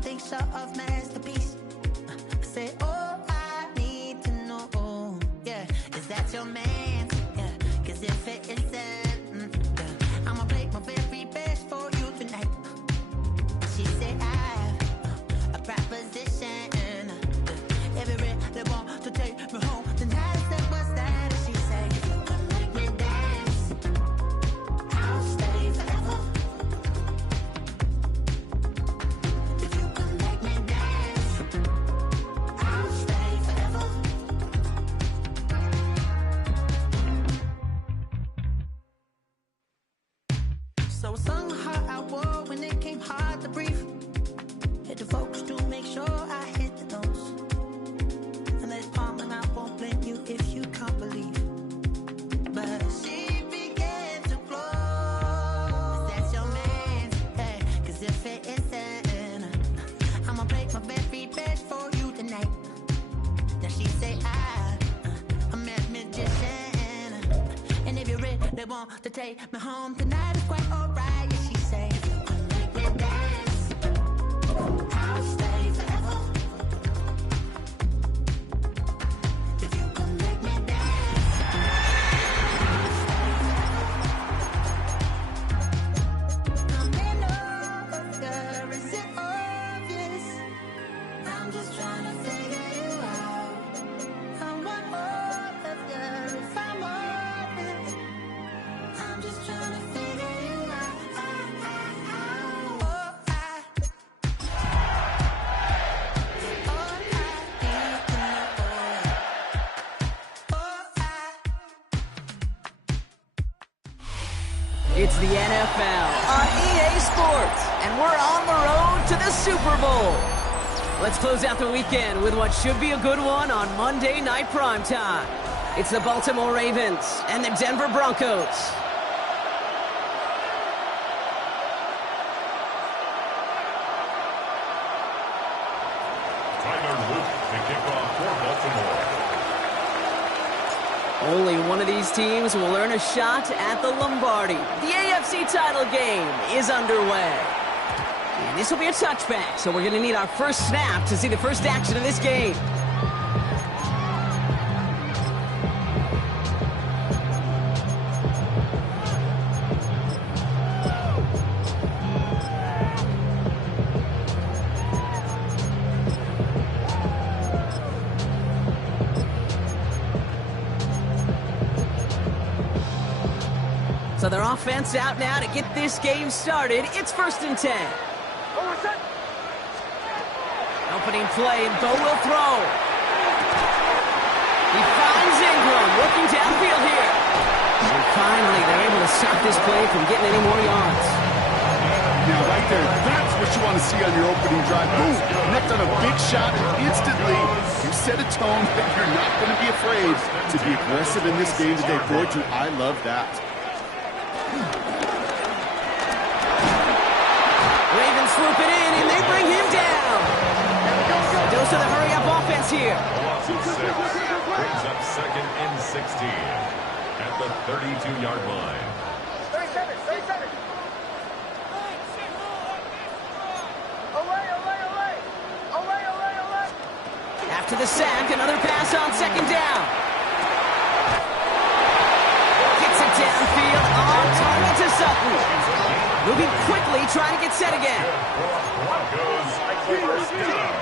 think so of masterpiece. I say, oh, I need to know, yeah, is that your man? Yeah, cause if it isn't, yeah, I'ma play my very best for you tonight. She said, I have a proposition. Every they want to take me home tonight. I said, what's that? She said, if you can make me dance, I'll stay forever. If you can make me dance, I'll stay forever. So I sung how I wore when it came hard to breathe. Hit the folks to make sure I hit the notes. And there's palm and I won't blame you if you can't believe. But she began to flow. That's your man, hey, cause if it isn't, I'ma break my very best for you tonight. Now she say I'm a magician. And if you're ready, they want to take me home tonight. It's quite alright, yeah, she say, if you can make me dance, I'll stay forever. If you can make me dance, I'll stay forever. I'm in love with you, is it obvious? I'm just trying to figure you out. I want all of you if I'm honest. I'm just trying to figure you out. It's the NFL on EA Sports, and we're on the road to the Super Bowl. Let's close out the weekend with what should be a good one on Monday Night Primetime. It's the Baltimore Ravens and the Denver Broncos. Only one of these teams will earn a shot at the Lombardi. The AFC title game is underway. And this will be a touchback, so we're going to need our first snap to see the first action of this game. So their offense out now to get this game started. It's 1st and 10. Opening play, and Bo will throw. He finds Ingram, working downfield here. And finally, they're able to stop this play from getting any more yards. Now, right there, that's what you want to see on your opening drive. Boom, connect on a big shot, and instantly you set a tone that you're not going to be afraid to be aggressive in this game today. Boy, do I love that. Ravens swoop it in, and they bring him down. Dose of the hurry-up offense here. Loss of 6 brings up 2nd and 16 at the 32-yard line. 37. After the sack, another pass on 2nd down. Gets it downfield, on target to Sutton. Moving quickly, trying to get set again. Broncos, first down.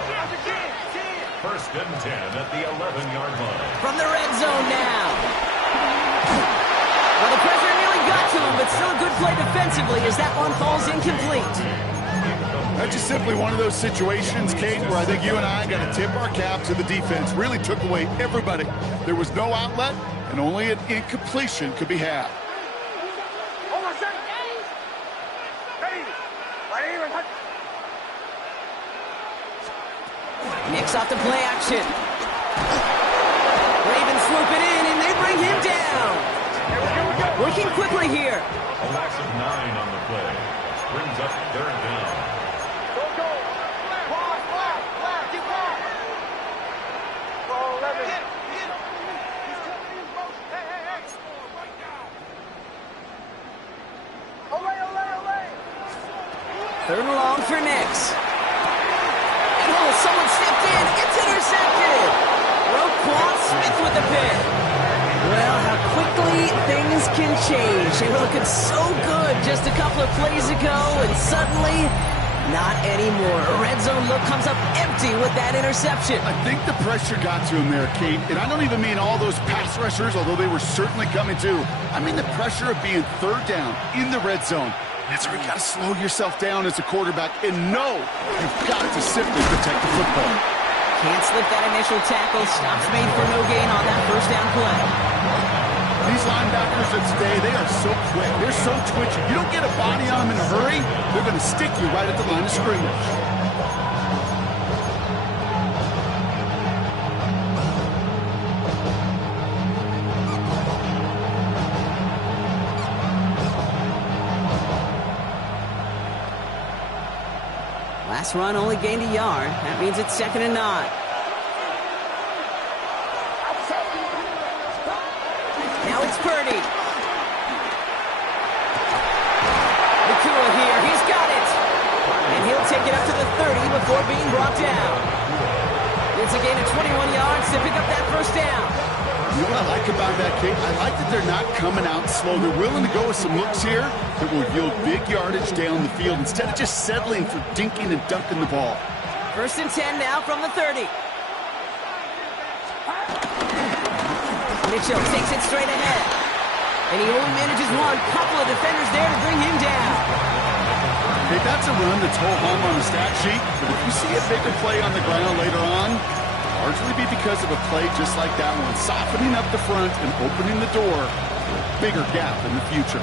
1st and 10 at the 11-yard line. From the red zone now. Well, the pressure nearly got to him, but still a good play defensively as that one falls incomplete. That's just simply one of those situations, Kate, where I think you and I got to tip our cap to the defense. Really took away everybody. There was no outlet, and only an incompletion could be had. Knicks off the play action. Ravens swoop it in, and they bring him down. Working quickly here. A loss of 9 on the play. Brings up 3rd down. Third and long for Knicks. Oh, someone stepped in. It's intercepted. Roquan Smith with the pick. Well, how quickly things can change. They were looking so good just a couple of plays ago, and suddenly, not anymore. A red zone look comes up empty with that interception. I think the pressure got to him there, Kate. And I don't even mean all those pass rushers, although they were certainly coming too. I mean the pressure of being third down in the red zone. That's where you got to slow yourself down as a quarterback and know you've got to simply protect the football. Can't slip that initial tackle. Stops made for no gain on that first down play. These linebackers of today, they are so quick. They're so twitchy. You don't get a body on them in a hurry, they're going to stick you right at the line of scrimmage. Last run only gained a yard. That means it's 2nd and 9. Now it's Purdy. Nakua here. He's got it. And he'll take it up to the 30 before being brought down. It's a gain of 21 yards to pick up that first down. You know what I like about that, Kate? I like that they're not coming out slow. They're willing to go with some looks here that will yield big yardage down the field instead of just settling for dinking and dunking the ball. 1st and 10 now from the 30. Mitchell takes it straight ahead. And he only manages one. Couple of defenders there to bring him down. Hey, that's a run that's ho-hum on the stat sheet, but if you see a bigger play on the ground later on, largely be because of a play just like that one, softening up the front and opening the door for a bigger gap in the future.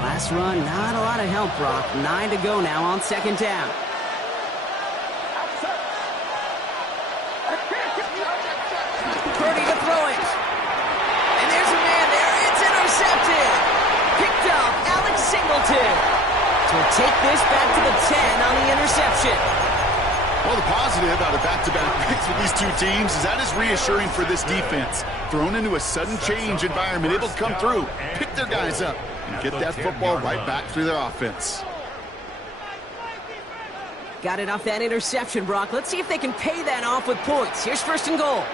Last run, not a lot of help, Brock. 9 to go now on 2nd down. Purdy to throw it. And there's a man there. It's intercepted. Picked up Alex Singleton. So we'll take this back to the 10 on the interception. Well, the positive out of back-to-back picks with these two teams is that is reassuring for this defense. Thrown into a sudden change environment, able to come through, pick their guys up, and get that football right back through their offense. Got it off that interception, Brock. Let's see if they can pay that off with points. Here's 1st and goal.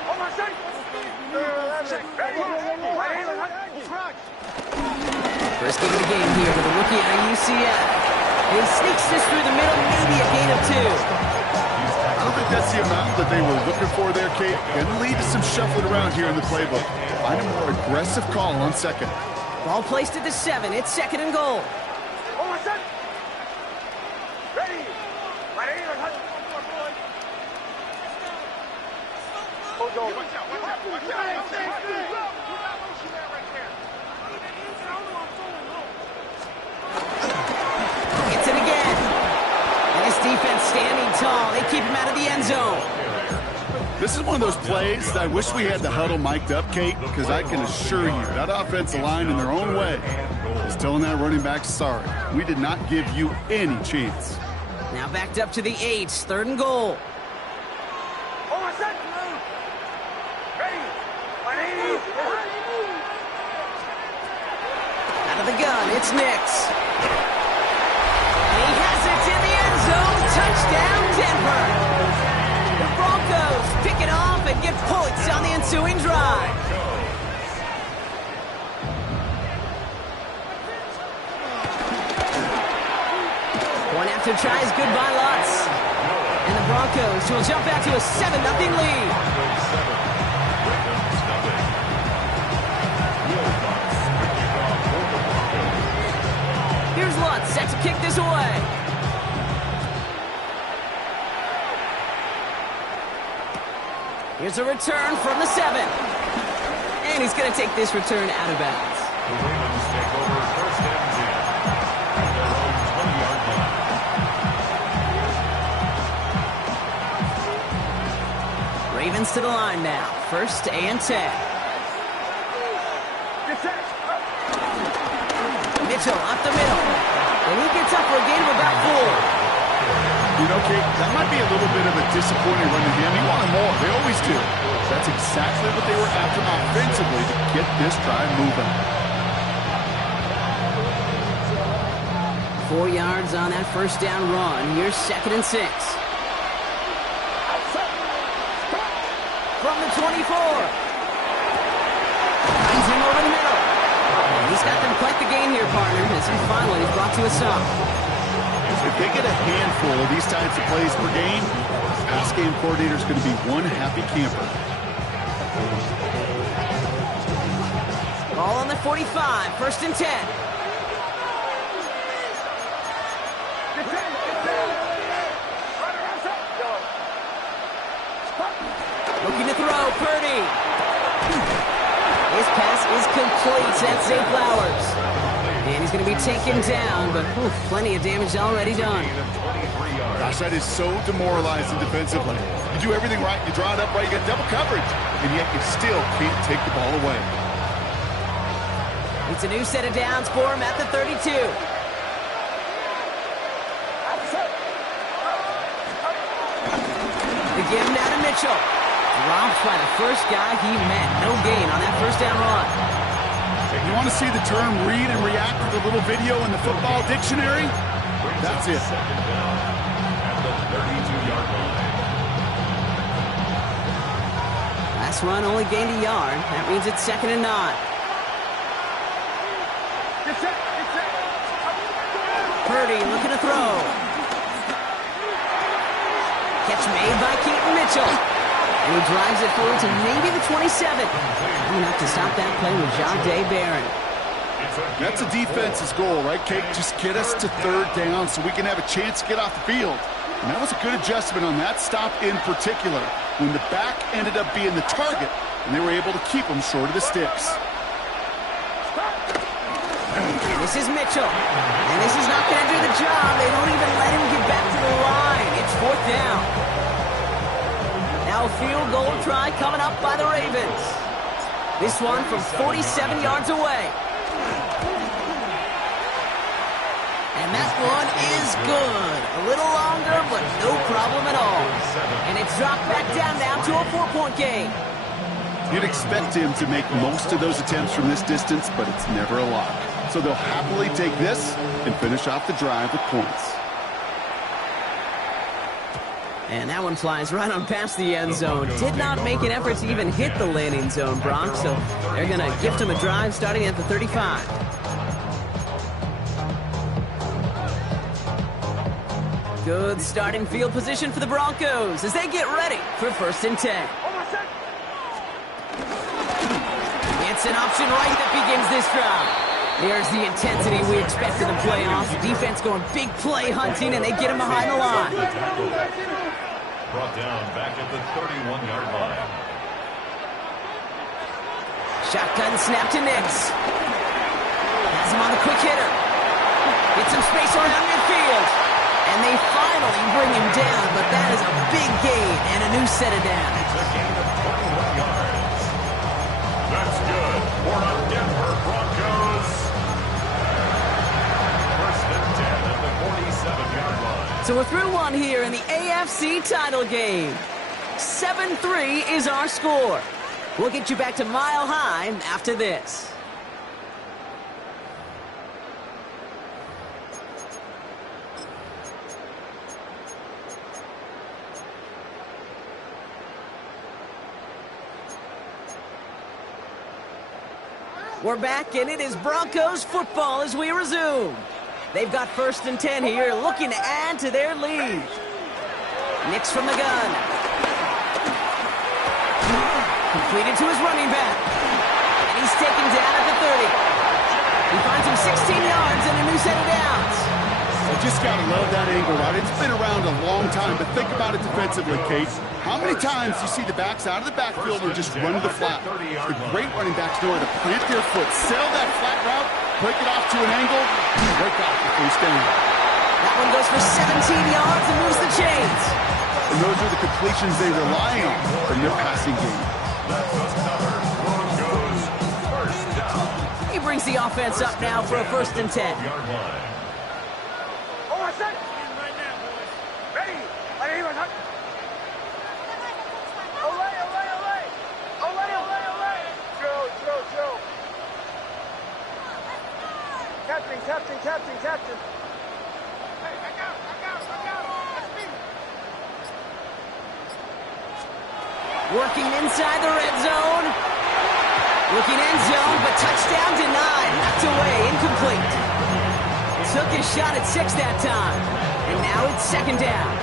First game of the game here with a rookie out of UCF. He sneaks this through the middle, maybe a gain of 2. I don't think that's the amount that they were looking for there, Kate. Going to lead to some shuffling around here in the playbook. Find a more aggressive call on 2nd. Ball placed at the 7. It's 2nd and goal. Gets it again. And his defense standing tall. They keep him out of the end zone. This is one of those plays that I wish we had the huddle mic'd up, Kate, because I can assure you that offensive line in their own way is telling that running back, sorry, we did not give you any chance. Now backed up to the 8. 3rd and goal. Out of the gun, it's Nix. He has it in the end zone. Touchdown, Denver. The Broncos pick it off and get points on the ensuing drive. One after tries, good by Lutz. And the Broncos will jump back to a 7-0 lead. Here's Lutz, set to kick this away. Here's a return from the 7. And he's going to take this return out of bounds. The Ravens take over 1st and 10 at their own 20-yard line. Ravens to the line now. 1st and 10. Mitchell up the middle. And he gets up for a gain of about 4. You know, Kate, that might be a little bit of a disappointing run to him. He wanted more. They always do. That's exactly what they were after offensively to get this drive moving. 4 yards on that first down run. Here's 2nd and 6. From the 24. Finds him over the middle. And he's got them quite the game here, partner, as he finally is brought to a stop. If they get a handful of these types of plays per game, the pass game coordinator is going to be one happy camper. Ball on the 45, 1st and 10. Looking to throw, Purdy. His pass is complete. That's Zay Flowers. And he's going to be taken down, but plenty of damage already done. Gosh, that is so demoralizing defensively. You do everything right, you draw it up right, you get double coverage, and yet you still can't take the ball away. It's a new set of downs for him at the 32. They give him down to Mitchell. Dropped by the first guy he met. No gain on that first down run. You want to see the term read and react to the little video in the football dictionary? That's it. Second down at the 32-yard line. Last run only gained a yard. That means it's 2nd and 9. Purdy looking to throw. Catch made by Keaton Mitchell. And he drives it forward to maybe the 27. Enough to stop that play with Jahdae Barron. That's a defense's goal, right, Kate? Just get us to 3rd down so we can have a chance to get off the field. And that was a good adjustment on that stop in particular, when the back ended up being the target, and they were able to keep him short of the sticks. And this is Mitchell. And this is not going to do the job. They don't even let him get back to the line. It's 4th down. Now a field goal try coming up by the Ravens. This one from 47 yards away. And that one is good. A little longer, but no problem at all. And it's dropped back down now to a 4-point game. You'd expect him to make most of those attempts from this distance, but it's never a lot. So they'll happily take this and finish off the drive with points. And that one flies right on past the end zone. Did not make an effort to even hit the landing zone, Brock, so they're going to gift him a drive starting at the 35. Good starting field position for the Broncos as they get ready for 1st and 10. It's an option right that begins this drive. There's the intensity we expect in the playoffs. Defense going big play hunting, and they get him behind the line. Brought down back at the 31-yard line. Shotgun snap to Nix. Has him on the quick hitter. Gets some space around midfield. And they finally bring him down, but that is a big gain and a new set of downs. It's a gain of 21 yards. That's good for the Denver Broncos. 1st and 10 at the 47-yard line. So we're through one here in the AFC title game. 7-3 is our score. We'll get you back to Mile High after this. We're back, and it is Broncos football as we resume. They've got 1st and 10 here, looking to add to their lead. Nix from the gun. Completed to his running back. And he's taken down at the 30. He finds him 16 yards and a new set of downs. You just got to love that angle, right? It's been around a long time, but think about it defensively, Kate. How many times do you see the backs out of the backfield and just run to the flat? The great running backs know how to plant their foot, sail that flat route, break it off to an angle, and break off the first down. That one goes for 17 yards and moves the chains. And those are the completions they rely on from their passing game. He brings the offense up now for a 1st and 10. Captain. Working inside the red zone. Looking end zone, but touchdown denied. Knocked away, incomplete. Took his shot at 6 that time. And now it's second down.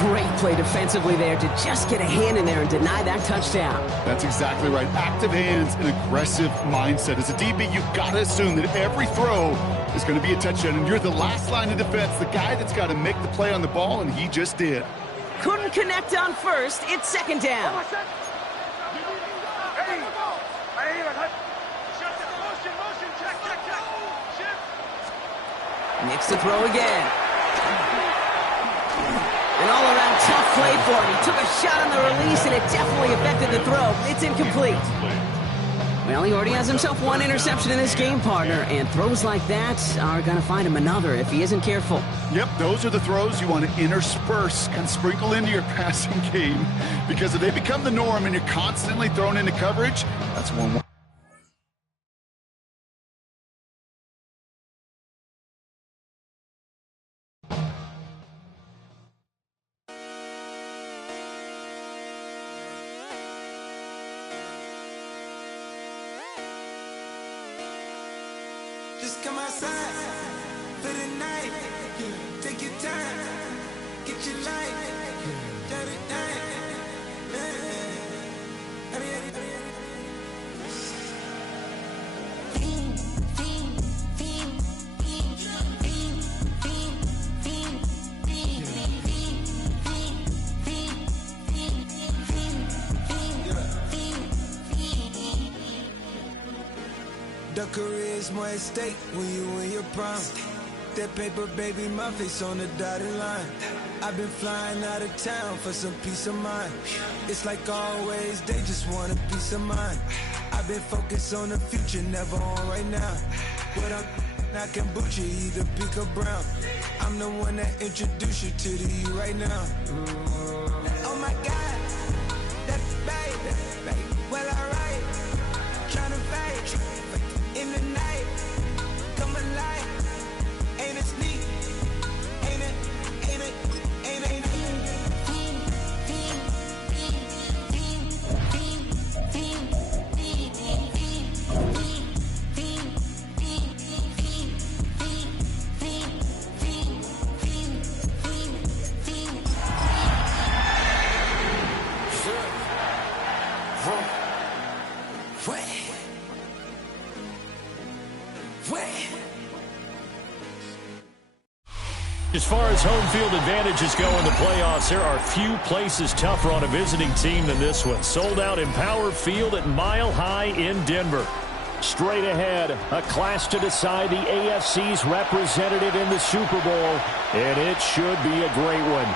Great play defensively there to just get a hand in there and deny that touchdown. That's exactly right. Active hands and aggressive mindset. As a DB, you've got to assume that every throw is going to be a touchdown, and you're the last line of defense, the guy that's got to make the play on the ball, and he just did. Couldn't connect on first. It's second down. Makes the throw again. An all-around tough play for him. He took a shot on the release, and it definitely affected the throw. It's incomplete. Well, he already has himself one interception in this game, partner, and throws like that are going to find him another if he isn't careful. Yep, those are the throws you want to intersperse, kind of sprinkle into your passing game, because if they become the norm and you're constantly thrown into coverage, that's one. Just come outside for the night. Take your time, get your life. The career's more at stake when you in your prime. That paper, baby, my face on the dotted line. I've been flying out of town for some peace of mind. It's like always, they just want a peace of mind. I've been focused on the future, never on right now. But I can butcher either pink or brown. I'm the one that introduced you to the you right now. Oh my God, that baby, well alright. Tryna fight in the night, come alive. Ain't it sneak? Ain't it? Ain't it? Ain't it? Ain't it? As far as home field advantages go in the playoffs, there are few places tougher on a visiting team than this one. Sold out in Power Field at Mile High in Denver. Straight ahead, a clash to decide the AFC's representative in the Super Bowl, and it should be a great one,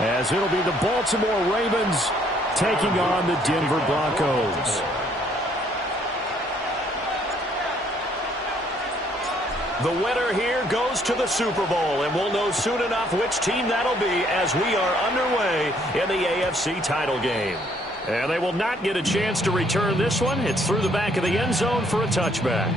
as it'll be the Baltimore Ravens taking on the Denver Broncos. The winner here goes to the Super Bowl, and we'll know soon enough which team that'll be as we are underway in the AFC title game. And they will not get a chance to return this one. It's through the back of the end zone for a touchback.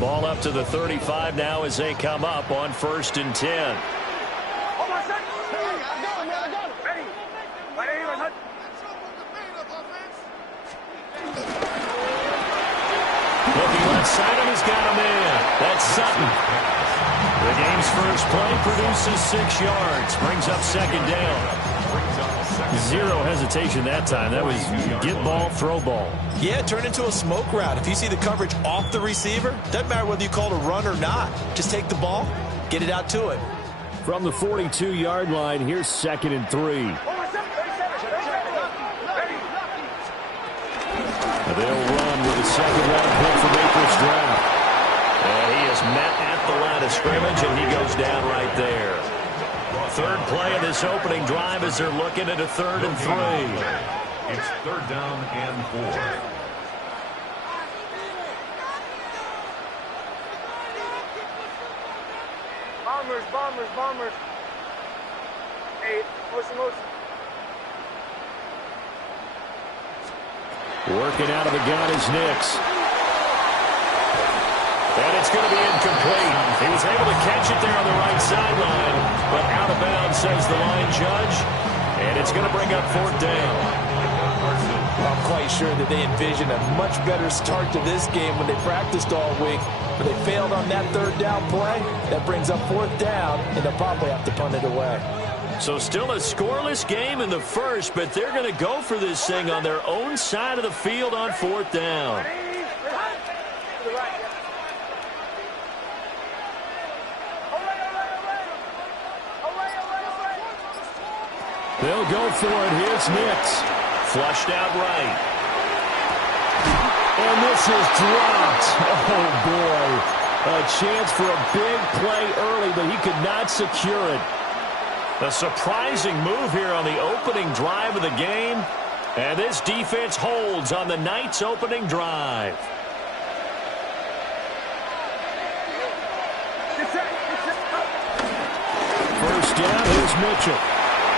Ball up to the 35 now as they come up on 1st and 10. Looking left side of him, he's got a man. That's Sutton. The game's first play produces 6 yards. Brings up second down. Zero hesitation that time. That was get ball, throw ball. Yeah, it turned into a smoke route. If you see the coverage off the receiver, doesn't matter whether you call it a run or not. Just take the ball, get it out to it. From the 42-yard line, here's 2nd and 3. They'll run with a second-round pick from April's draft. And he is met at the line of scrimmage, and he goes down right there. Third play of this opening drive as they're looking at a 3rd and 3. It's 3rd down and 4. Bombers. Hey, motion. Working out of the gun is Nix. And it's going to be incomplete. He was able to catch it there on the right sideline, but out of bounds, says the line judge. And it's going to bring up 4th down. I'm quite sure that they envisioned a much better start to this game when they practiced all week, but they failed on that 3rd down play. That brings up 4th down, and they'll probably have to punt it away. So still a scoreless game in the first, but they're going to go for this thing on their own side of the field on 4th down. They'll go for it. Here's Nix. Flushed out right. And this is dropped. Oh, boy. A chance for a big play early, but he could not secure it. A surprising move here on the opening drive of the game. And this defense holds on the Knights' opening drive. First down, here's Mitchell.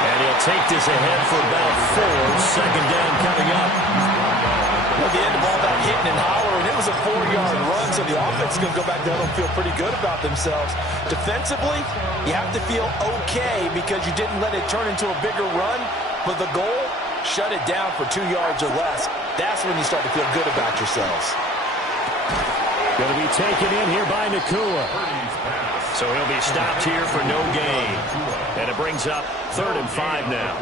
And he'll take this ahead for about 4. 2nd down coming up. At the end of all that hitting and hollering, it was a 4-yard run, so the offense is going to go back there and feel pretty good about themselves. Defensively, you have to feel okay because you didn't let it turn into a bigger run, but the goal, shut it down for 2 yards or less. That's when you start to feel good about yourselves. Going to be taken in here by Nakua. So he'll be stopped here for no gain. And it brings up 3rd and 5 now.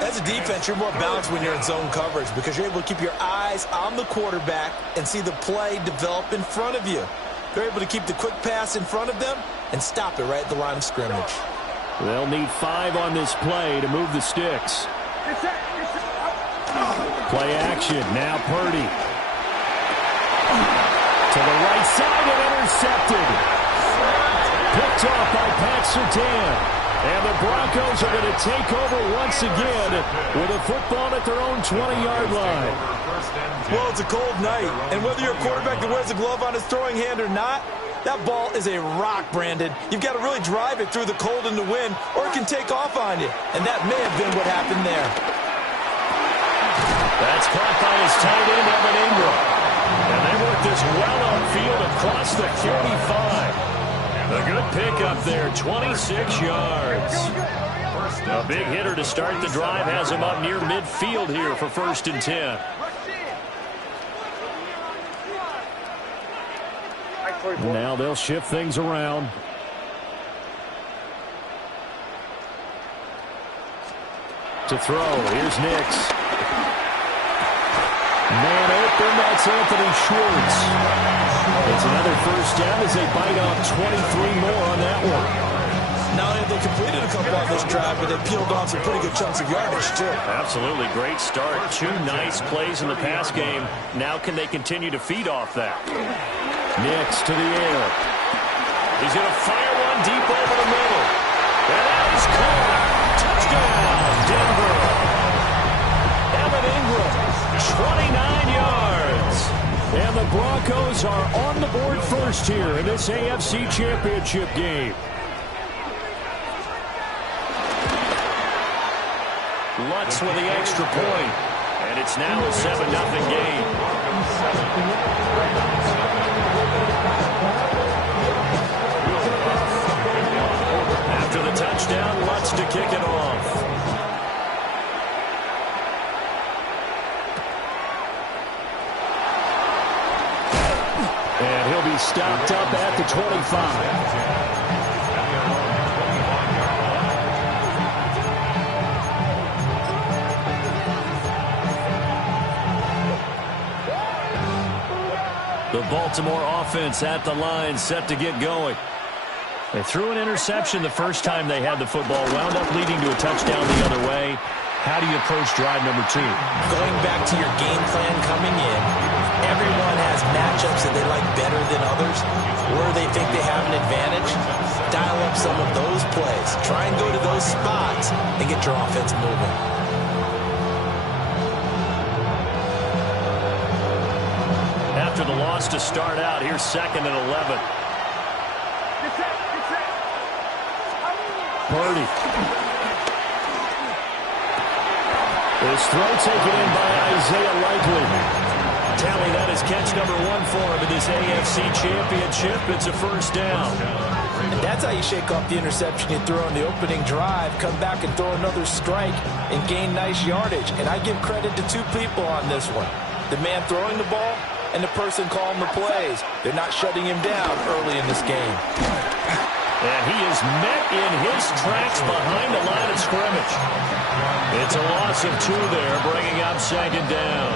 As a defense, you're more balanced when you're in zone coverage because you're able to keep your eyes on the quarterback and see the play develop in front of you. They're able to keep the quick pass in front of them and stop it right at the line of scrimmage. They'll need 5 on this play to move the sticks. Play action. Now Purdy. To the right side and intercepted. Picked off by Pat Surtain. And the Broncos are going to take over once again with a football at their own 20-yard line. Well, it's a cold night, and whether you're a quarterback that wears a glove on his throwing hand or not, that ball is a rock, Brandon. You've got to really drive it through the cold and the wind, or it can take off on you, and that may have been what happened there. That's caught by his tight end, Evan Ingram. And they work this well upfield across the 45. A good pickup there, 26 yards. A big hitter to start the drive has him up near midfield here for 1st and 10. Now they'll shift things around. To throw, here's Nix. Man open, that's Anthony Schwartz. It's another 1st down as they bite off 23 more on that one. Not only have they completed a couple on this drive, but they peeled off some pretty good chunks of yardage, too. Absolutely. Great start. 2 nice plays in the pass game. Now can they continue to feed off that? Nix to the air. He's going to fire one deep over the middle. And that is caught. Touchdown, Denver. Evan Ingram, 29 yards. And the Broncos are on the board first here in this AFC Championship game. Lutz with the extra point. And it's now a 7-0 game. After the touchdown, Lutz to kick it off. And he'll be stopped up at the 25. The Baltimore offense at the line, set to get going. They threw an interception the first time they had the football, wound up leading to a touchdown the other way. How do you approach drive number 2? Going back to your game plan coming in, everyone has matchups that they like better than others. Where they think they have an advantage, dial up some of those plays. Try and go to those spots and get your offense moving. After the loss to start out, here's 2nd and 11. Purdy. His throw taken in by Isaiah Likely. Tally, that is catch number 1 for him in this AFC Championship. It's a first down. And that's how you shake off the interception you threw on the opening drive, come back and throw another strike and gain nice yardage. And I give credit to 2 people on this one. The man throwing the ball and the person calling the plays. They're not shutting him down early in this game. And he is met in his tracks behind the line of scrimmage. It's a loss of 2 there, bringing up second down.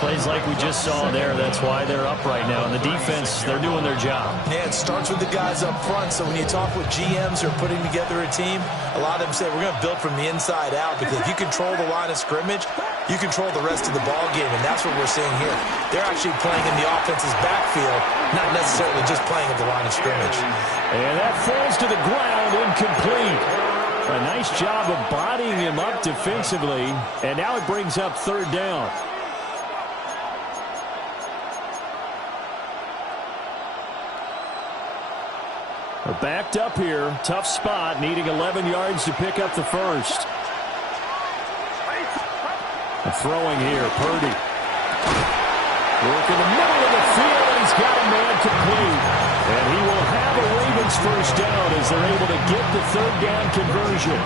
Plays like we just saw there. That's why they're up right now. And the defense, they're doing their job. Yeah, it starts with the guys up front. So when you talk with GMs who are putting together a team, a lot of them say we're going to build from the inside out, because if you control the line of scrimmage, you control the rest of the ball game, and that's what we're seeing here. They're actually playing in the offense's backfield, not necessarily just playing at the line of scrimmage. And that falls to the ground, incomplete. A nice job of bodying him up defensively, and now it brings up third down. We're backed up here. Tough spot, needing 11 yards to pick up the first. Throwing here, Purdy. Work in the middle of the field, and he's got a man complete. And he will have a Ravens first down as they're able to get the third down conversion.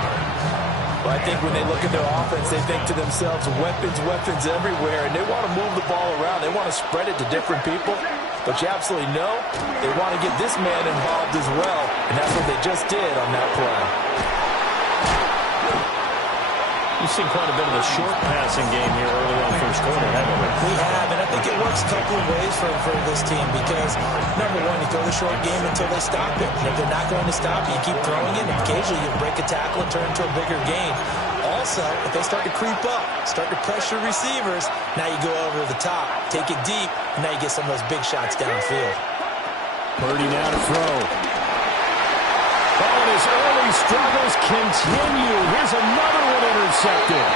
Well, I think when they look at their offense, they think to themselves, weapons, weapons everywhere, and they want to move the ball around. They want to spread it to different people. But you absolutely know they want to get this man involved as well, and that's what they just did on that play. We've seen quite a bit of a short passing game here early on first quarter, haven't we? We have, and I think it works a couple of ways for this team because, number one, you throw the short game until they stop it. And if they're not going to stop it, you keep throwing it, and occasionally you break a tackle and turn into a bigger gain. Also, if they start to creep up, start to pressure receivers, now you go over the top, take it deep, and now you get some of those big shots downfield. Purdy now to throw. Oh, and his early struggles continue. Here's another one intercepted.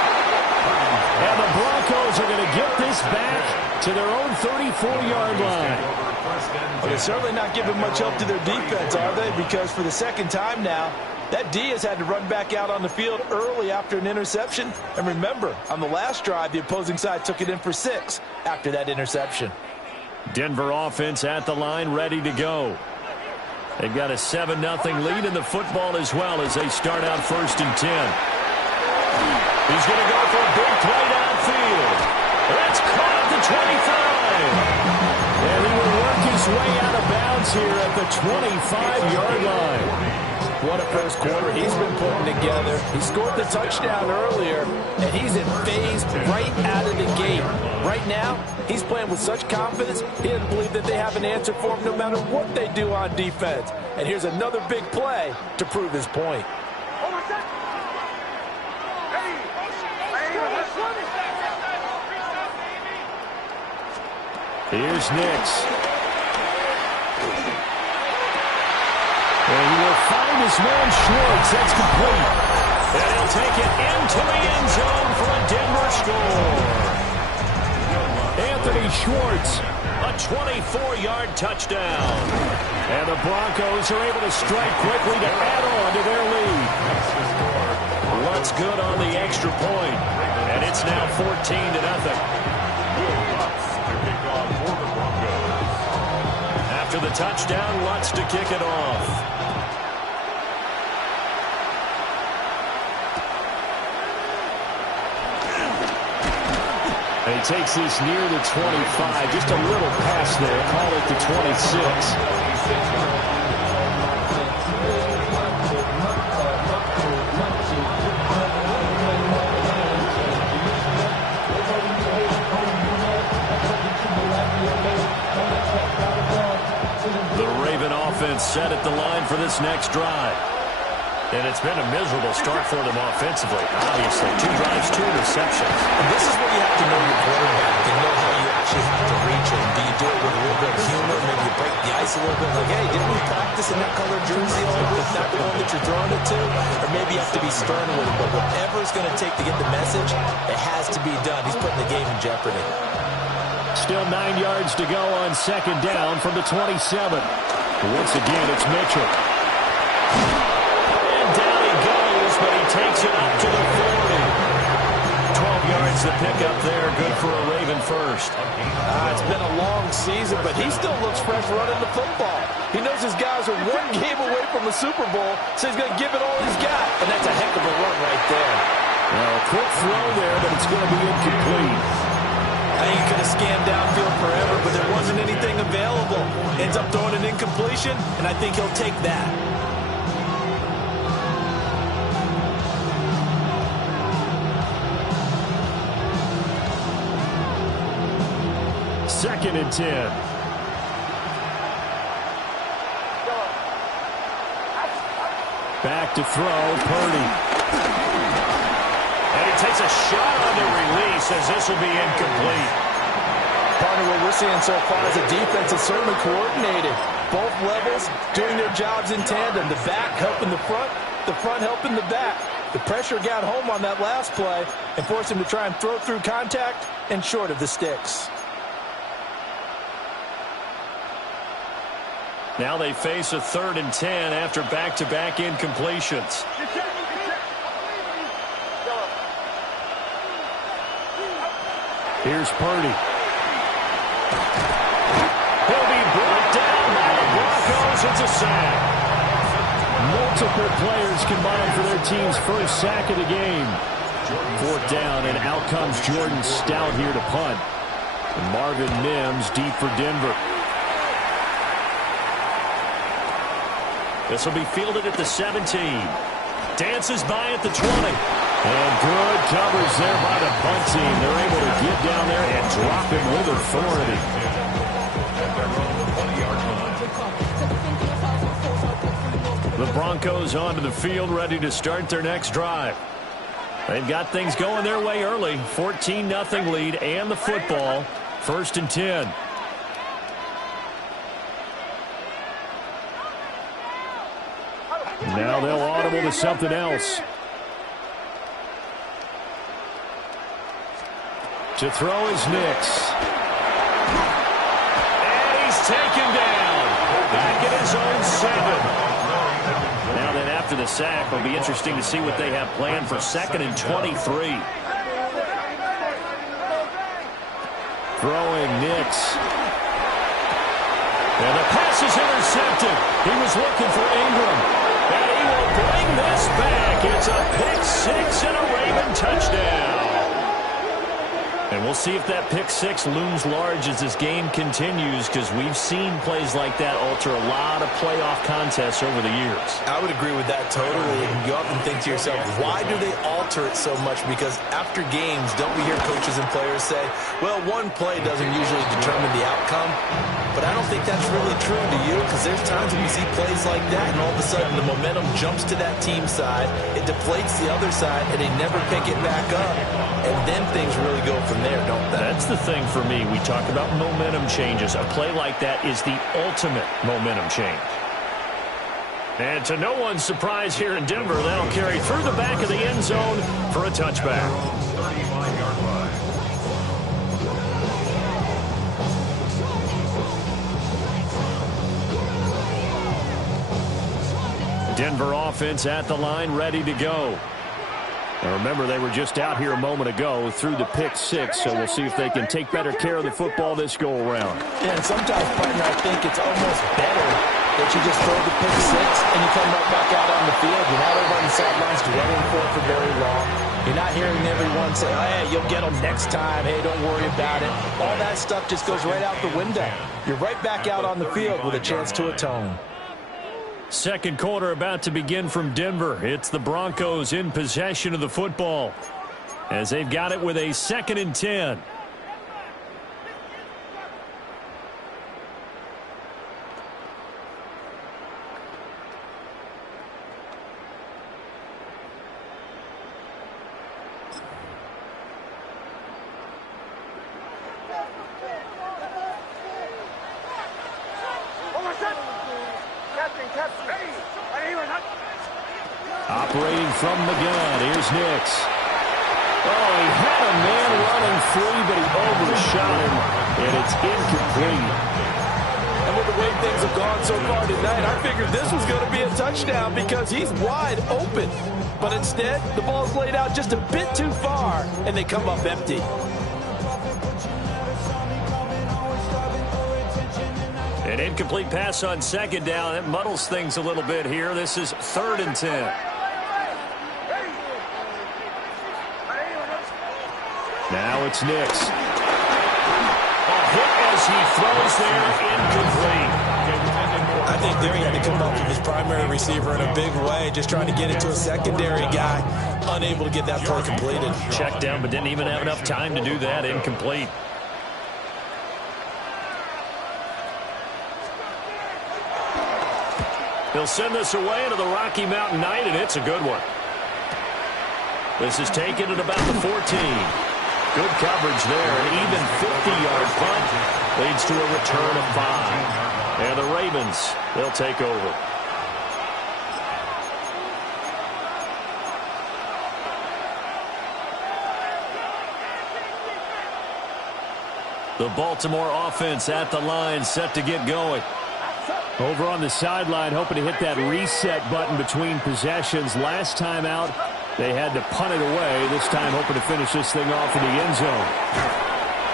And the Broncos are going to get this back to their own 34-yard line. Well, they're certainly not giving much help to their defense, are they? Because for the second time now, that D has had to run back out on the field early after an interception. And remember, on the last drive, the opposing side took it in for 6 after that interception. Denver offense at the line, ready to go. They've got a 7-0 lead in the football as well as they start out first and 10. He's going to go for a big play downfield. That's caught at the 25. And he will work his way out of bounds here at the 25-yard line. What a first quarter he's been putting together. He scored the touchdown earlier, and he's in phase right out of the gate. Right now, he's playing with such confidence, he doesn't believe that they have an answer for him no matter what they do on defense. And here's another big play to prove his point. Here's Nix. And he will find his man Schwartz. That's complete. And he'll take it into the end zone for a Denver score. Anthony Schwartz, a 24-yard touchdown. And the Broncos are able to strike quickly to add on to their lead. Lutz good on the extra point. And it's now 14-0. After the touchdown, Lutz to kick it off. And he takes this near the 25. Just a little pass there. Call it the 26. The Raven offense set at the line for this next drive. And it's been a miserable start for them offensively. Obviously, 2 drives, 2 receptions. And this is where you have to know your quarterback and know how you actually have to reach him. Do you do it with a little bit of humor? Maybe you break the ice a little bit. Like, hey, didn't we practice in that colored jersey all week? Not the one that you're throwing it to? Or maybe you have to be stern with him. But whatever it's going to take to get the message, it has to be done. He's putting the game in jeopardy. Still 9 yards to go on second down from the 27. Once again, it's Mitchell. And down first. It's been a long season, but he still looks fresh running the football. He knows his guys are one game away from a Super Bowl, so he's going to give it all he's got. And that's a heck of a run right there. Well, a quick throw there, but it's going to be incomplete. I think he could have scanned downfield forever, but there wasn't anything available. Ends up throwing an incompletion, and I think he'll take that. Second and 10. Back to throw, Purdy. And he takes a shot on the release as this will be incomplete. Partner, what we're seeing so far is a defense is certainly coordinated. Both levels doing their jobs in tandem. The back helping the front helping the back. The pressure got home on that last play and forced him to try and throw through contact and short of the sticks. Now they face a 3rd and 10 after back-to-back incompletions. Here's Purdy. He'll be brought down by the Broncos. It's a sack. Multiple players combined for their team's first sack of the game. 4th down, and out comes Jordan Stout here to punt. And Marvin Mims deep for Denver. This will be fielded at the 17. Dances by at the 20. And good coverage there by the punt team. They're able to get down there and drop him with authority. The Broncos onto the field, ready to start their next drive. They've got things going their way early. 14-0 lead and the football. 1st and 10. Now they'll audible to something else. To throw is Nix. And he's taken down. Back at his own 7. Now then, after the sack, it'll be interesting to see what they have planned for 2nd and 23. Throwing Nix. And the pass is intercepted. He was looking for Ingram. And he will bring this back. It's a pick-6 and a Raven touchdown. And we'll see if that pick-6 looms large as this game continues, because we've seen plays like that alter a lot of playoff contests over the years. I would agree with that totally. And you often think to yourself, why do they alter it so much? Because after games, don't we hear coaches and players say, well, one play doesn't usually determine the outcome. But I don't think that's really true to you, because there's times when we see plays like that, and all of a sudden the momentum jumps to that team side, it deflates the other side, and they never pick it back up. And then things really go from there, don't they? That's the thing for me. We talk about momentum changes. A play like that is the ultimate momentum change. And to no one's surprise here in Denver, that'll carry through the back of the end zone for a touchback. 35-yard line. Denver offense at the line, ready to go. Now remember, they were just out here a moment ago through the pick-6, so we'll see if they can take better care of the football this go-around. Yeah, and sometimes, partner, I think it's almost better that you just throw the pick-6 and you come right back out on the field. You're not over on the sidelines dwelling for very long. You're not hearing everyone say, oh, hey, you'll get them next time. Hey, don't worry about it. All that stuff just goes right out the window. You're right back out on the field with a chance to atone. Second quarter about to begin from Denver. It's the Broncos in possession of the football as they've got it with a 2nd and 10. Operating from the gun, here's Nix. Oh, he had a man running free, but he overshot him, and it's incomplete. And with the way things have gone so far tonight, I figured this was going to be a touchdown because he's wide open. But instead, the ball's laid out just a bit too far, and they come up empty. An incomplete pass on second down. It muddles things a little bit here. This is 3rd and 10. Now it's Nix. A hit as he throws there, incomplete. I think there he had to come up with his primary receiver in a big way, just trying to get it to a secondary guy, unable to get that play completed. Checked down, but didn't even have enough time to do that. Incomplete. He'll send this away into the Rocky Mountain Night, and it's a good one. This is taken at about the 14. Good coverage there. An even 50-yard punt leads to a return of 5. And the Ravens, they'll take over. The Baltimore offense at the line, set to get going. Over on the sideline, hoping to hit that reset button between possessions. Last time out, they had to punt it away. This time, hoping to finish this thing off in the end zone.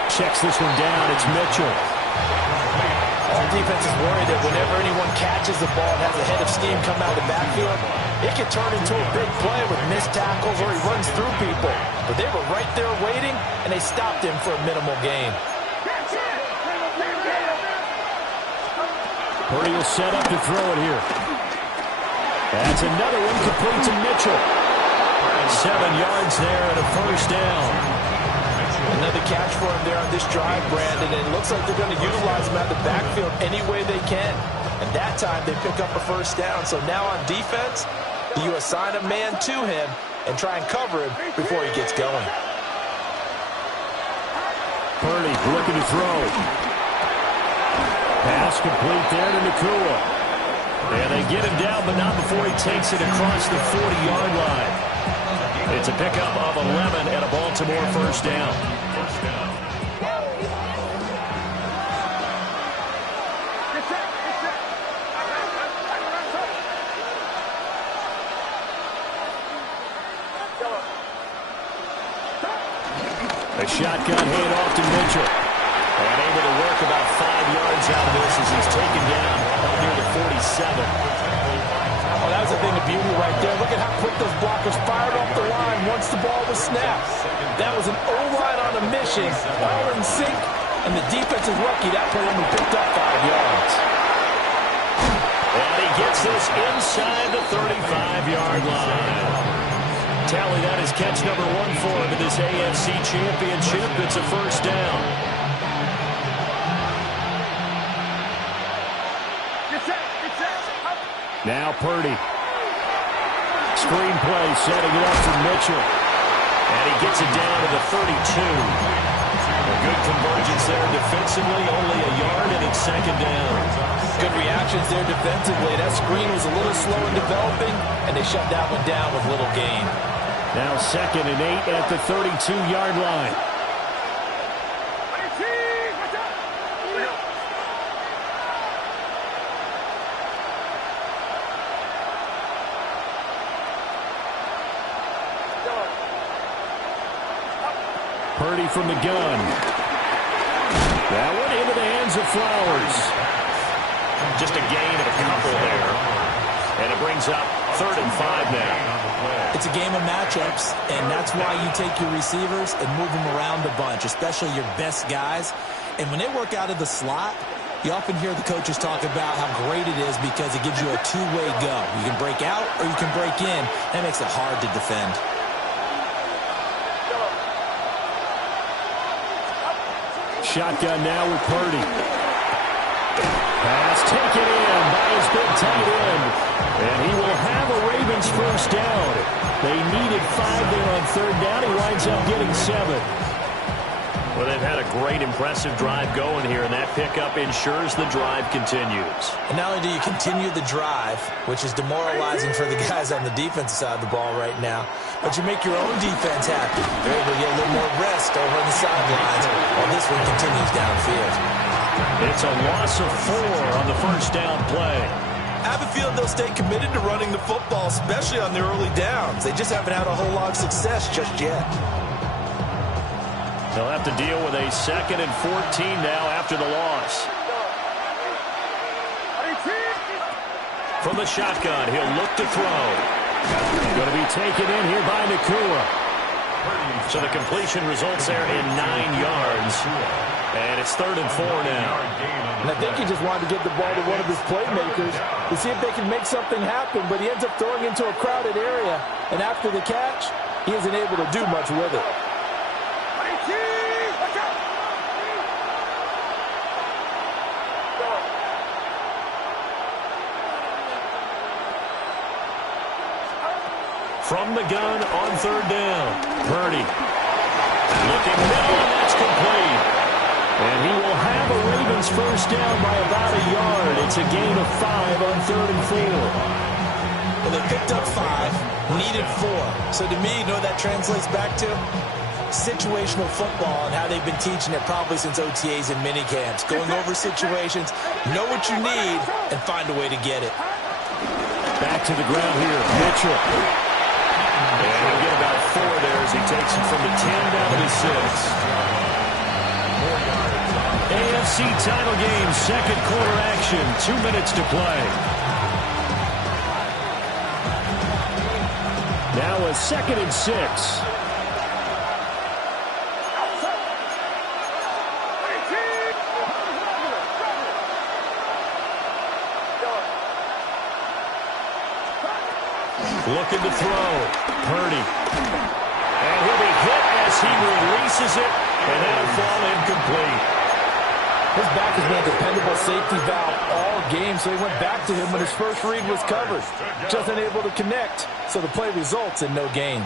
Checks this one down. It's Mitchell. All defense is worried that whenever anyone catches the ball and has a head of steam come out of the backfield, it can turn into a big play with missed tackles or he runs through people. But they were right there waiting, and they stopped him for a minimal gain. Purdy will set up to throw it here. That's another one complete to Mitchell. 7 yards there and a first down. Another catch for him there on this drive, Brandon, and it looks like they're going to utilize him out of the backfield any way they can. And that time they pick up a first down. So now on defense, you assign a man to him and try and cover him before he gets going. Purdy looking to throw. Pass complete there to Nakua. And they get him down, but not before he takes it across the 40-yard line. It's a pickup of 11 and a Baltimore first down. A shotgun handoff to Mitchell. And able to work about 5 yards out of this as he's taken down near the 47. Oh, that was a thing of beauty right there. Look at how quick those blockers fired off the line once the ball was snapped. That was an O-line on a mission, all in sync, and the defense is lucky that play only picked up 5 yards. And he gets this inside the 35-yard line. Tally, that is catch number 1 for him in this AFC Championship. It's a first down. Now Purdy. Screen play, setting it up for Mitchell. And he gets it down to the 32. A good convergence there defensively, only a yard, and it's second down. Good reactions there defensively. That screen was a little slow in developing, and they shut that one down with little gain. Now 2nd and 8 at the 32-yard line. Purdy from the gun. That one into the hands of Flowers. Just a gain of a couple there. And it brings up 3rd and 5 now. It's a game of matchups, and that's why you take your receivers and move them around a bunch, especially your best guys. And when they work out of the slot, you often hear the coaches talk about how great it is because it gives you a two-way go. You can break out or you can break in. That makes it hard to defend. Shotgun now with Purdy. Pass taken in by his big tight end. And he will have a Ravens first down. They needed 5 there on 3rd down. He winds up getting 7. Well, they've had a great, impressive drive going here, and that pickup ensures the drive continues. And not only do you continue the drive, which is demoralizing for the guys on the defensive side of the ball right now, but you make your own defense happy. They're able to get a little more rest over on the sidelines while this one continues downfield. It's a loss of 4 on the first down play. I have a feeling they'll stay committed to running the football, especially on their early downs. They just haven't had a whole lot of success just yet. They'll have to deal with a 2nd and 14 now after the loss. From the shotgun, he'll look to throw. Going to be taken in here by Nakua. So the completion results there in 9 yards. And it's 3rd and 4 now. And I think he just wanted to give the ball to one of his playmakers to see if they can make something happen, but he ends up throwing into a crowded area. And after the catch, he isn't able to do much with it. From the gun on 3rd down. Purdy. Looking middle, and that's complete. And he will have a Ravens first down by about a yard. It's a gain of 5 on 3rd and 4. Well, they picked up 5, needed 4. So to me, you know what that translates back to? Situational football and how they've been teaching it probably since OTAs and minicamps. Going over situations, know what you need, and find a way to get it. Back to the ground here, Mitchell. And he'll get about 4 there as he takes it from the 10 down to the 6. AFC title game, 2nd quarter action, 2 minutes to play. Now a 2nd and 6. Looking to throw. Purdy. And he'll be hit as he releases it, and that'll fall incomplete. His back has been a dependable safety valve all game, so he went back to him when his first read was covered. Just unable to connect, so the play results in no gain.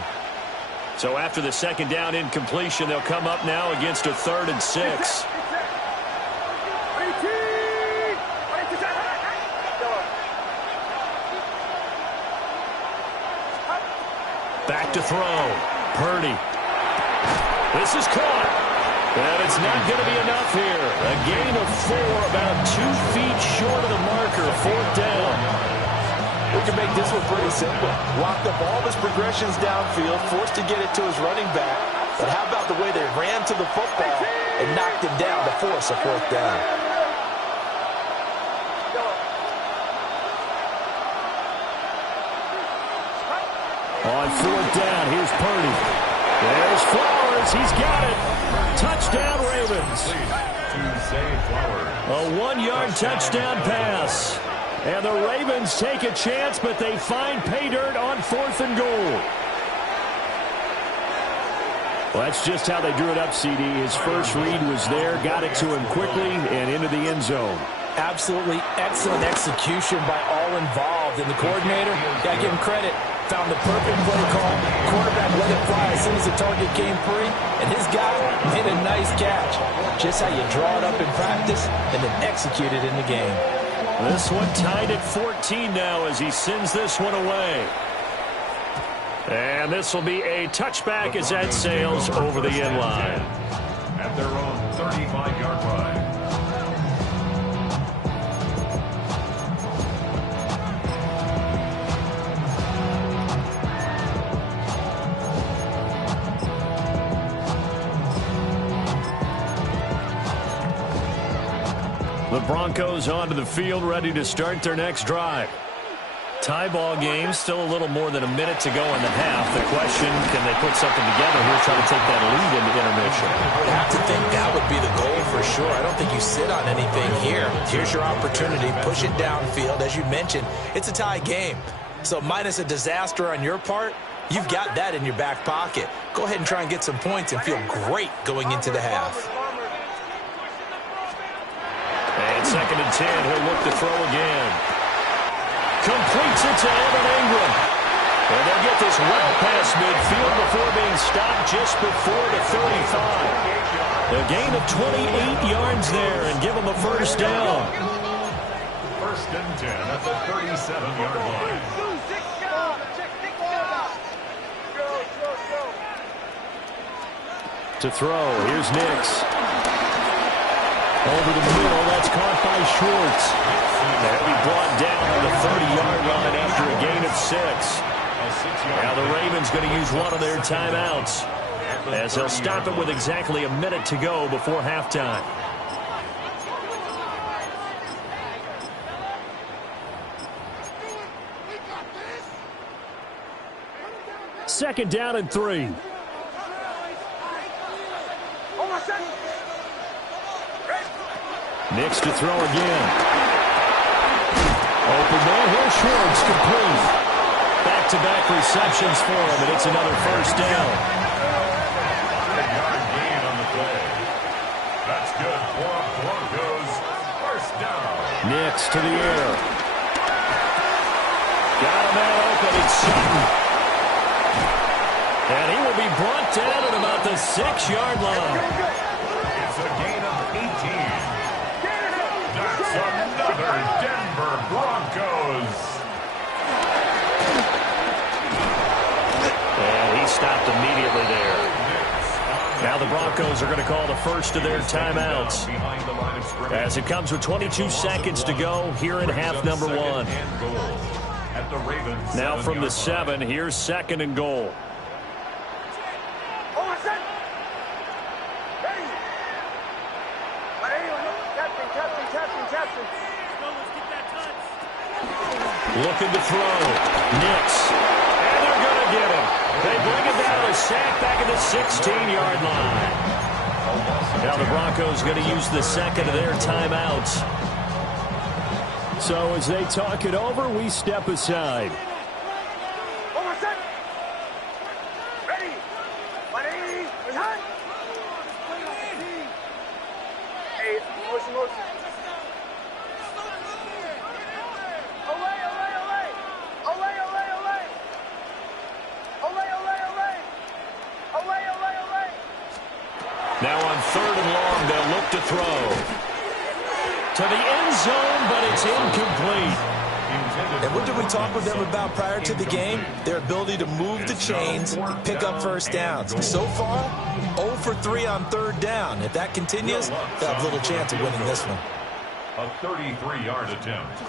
So after the 2nd down incompletion, they'll come up now against a 3rd and 6. Back to throw. Purdy. This is caught. And it's not going to be enough here. A gain of 4, about 2 feet short of the marker. 4th down. We can make this one pretty simple. Locked up all his progressions downfield, forced to get it to his running back. But how about the way they ran to the football and knocked him down to force a 4th down? On 4th down, here's Purdy. There's Flowers. He's got it. Touchdown, Ravens. A 1-yard touchdown pass. And the Ravens take a chance, but they find pay dirt on 4th and goal. Well, that's just how they drew it up, CD. His first read was there, got it to him quickly, and into the end zone. Absolutely excellent execution by all involved. And the coordinator, got to give him credit, found the perfect play call. Quarterback let it fly as soon as the target came free. And his guy made a nice catch. Just how you draw it up in practice and then execute it in the game. This one tied at 14 now as he sends this one away. And this will be a touchback as that sails over the end line. At their own 35-yard line. The Broncos onto the field, ready to start their next drive. Tie ball game, still a little more than a minute to go in the half. The question, can they put something together here, try to take that lead into intermission? I would have to think that would be the goal for sure. I don't think you sit on anything here. Here's your opportunity. Push it downfield. As you mentioned, it's a tie game. So minus a disaster on your part, you've got that in your back pocket. Go ahead and try and get some points and feel great going into the half. And 2nd and 10, he'll look to throw again. Completes it to Evan Ingram. And they'll get this well past midfield before being stopped just before the 35. A gain of 28 yards there and give them a first down. 1st and 10 at the 37-yard line. To throw, here's Nix. Over the middle, that's caught by Schwartz. They'll be brought down on the 30-yard line after a gain of 6. Now the Ravens going to use one of their timeouts as they'll stop it with exactly a minute to go before halftime. 2nd down and 3. Nix to throw again. Open man. Here's Schwartz, complete. Back-to-back receptions for him, and it's another 1st down. Yard gain on the play. That's good for Broncos. 1st down. Nix to the air. Got a man open. It's Sutton. And he will be brought down at about the 6-yard line. It's a gain of 18. That's another Denver Broncos. And he stopped immediately there. Now the Broncos are going to call the first of their timeouts, as it comes with 22 seconds to go here in half number 1. Now from the 7, here's 2nd and goal. Looking to throw. Nix. And they're going to get him. They bring him down, a sack back at the 16-yard line. Now the Broncos going to use the 2nd of their timeouts. So as they talk it over, we step aside. Now on 3rd and long, they'll look to throw. To the end zone, but it's incomplete. And what did we talk with them about prior to the game? Their ability to move the chains, pick up 1st downs. So far, 0 for 3 on 3rd down. If that continues, they'll have little chance of winning this one. A 33-yard attempt.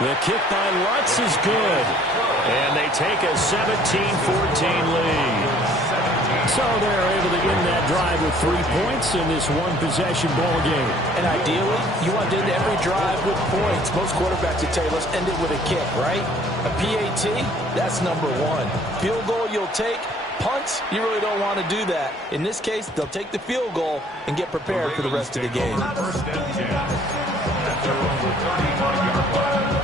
The kick by Lutz is good. And they take a 17-14 lead. So they're able to end that drive with 3 points in this one-possession ball game. And ideally, you want to end every drive with points. Most quarterbacks would tell you, let's end it with a kick, right? A PAT, that's number 1. Field goal you'll take. Punts, you really don't want to do that. In this case, they'll take the field goal and get prepared for the rest of the game. 1st and 10. That's their own 31-yard line.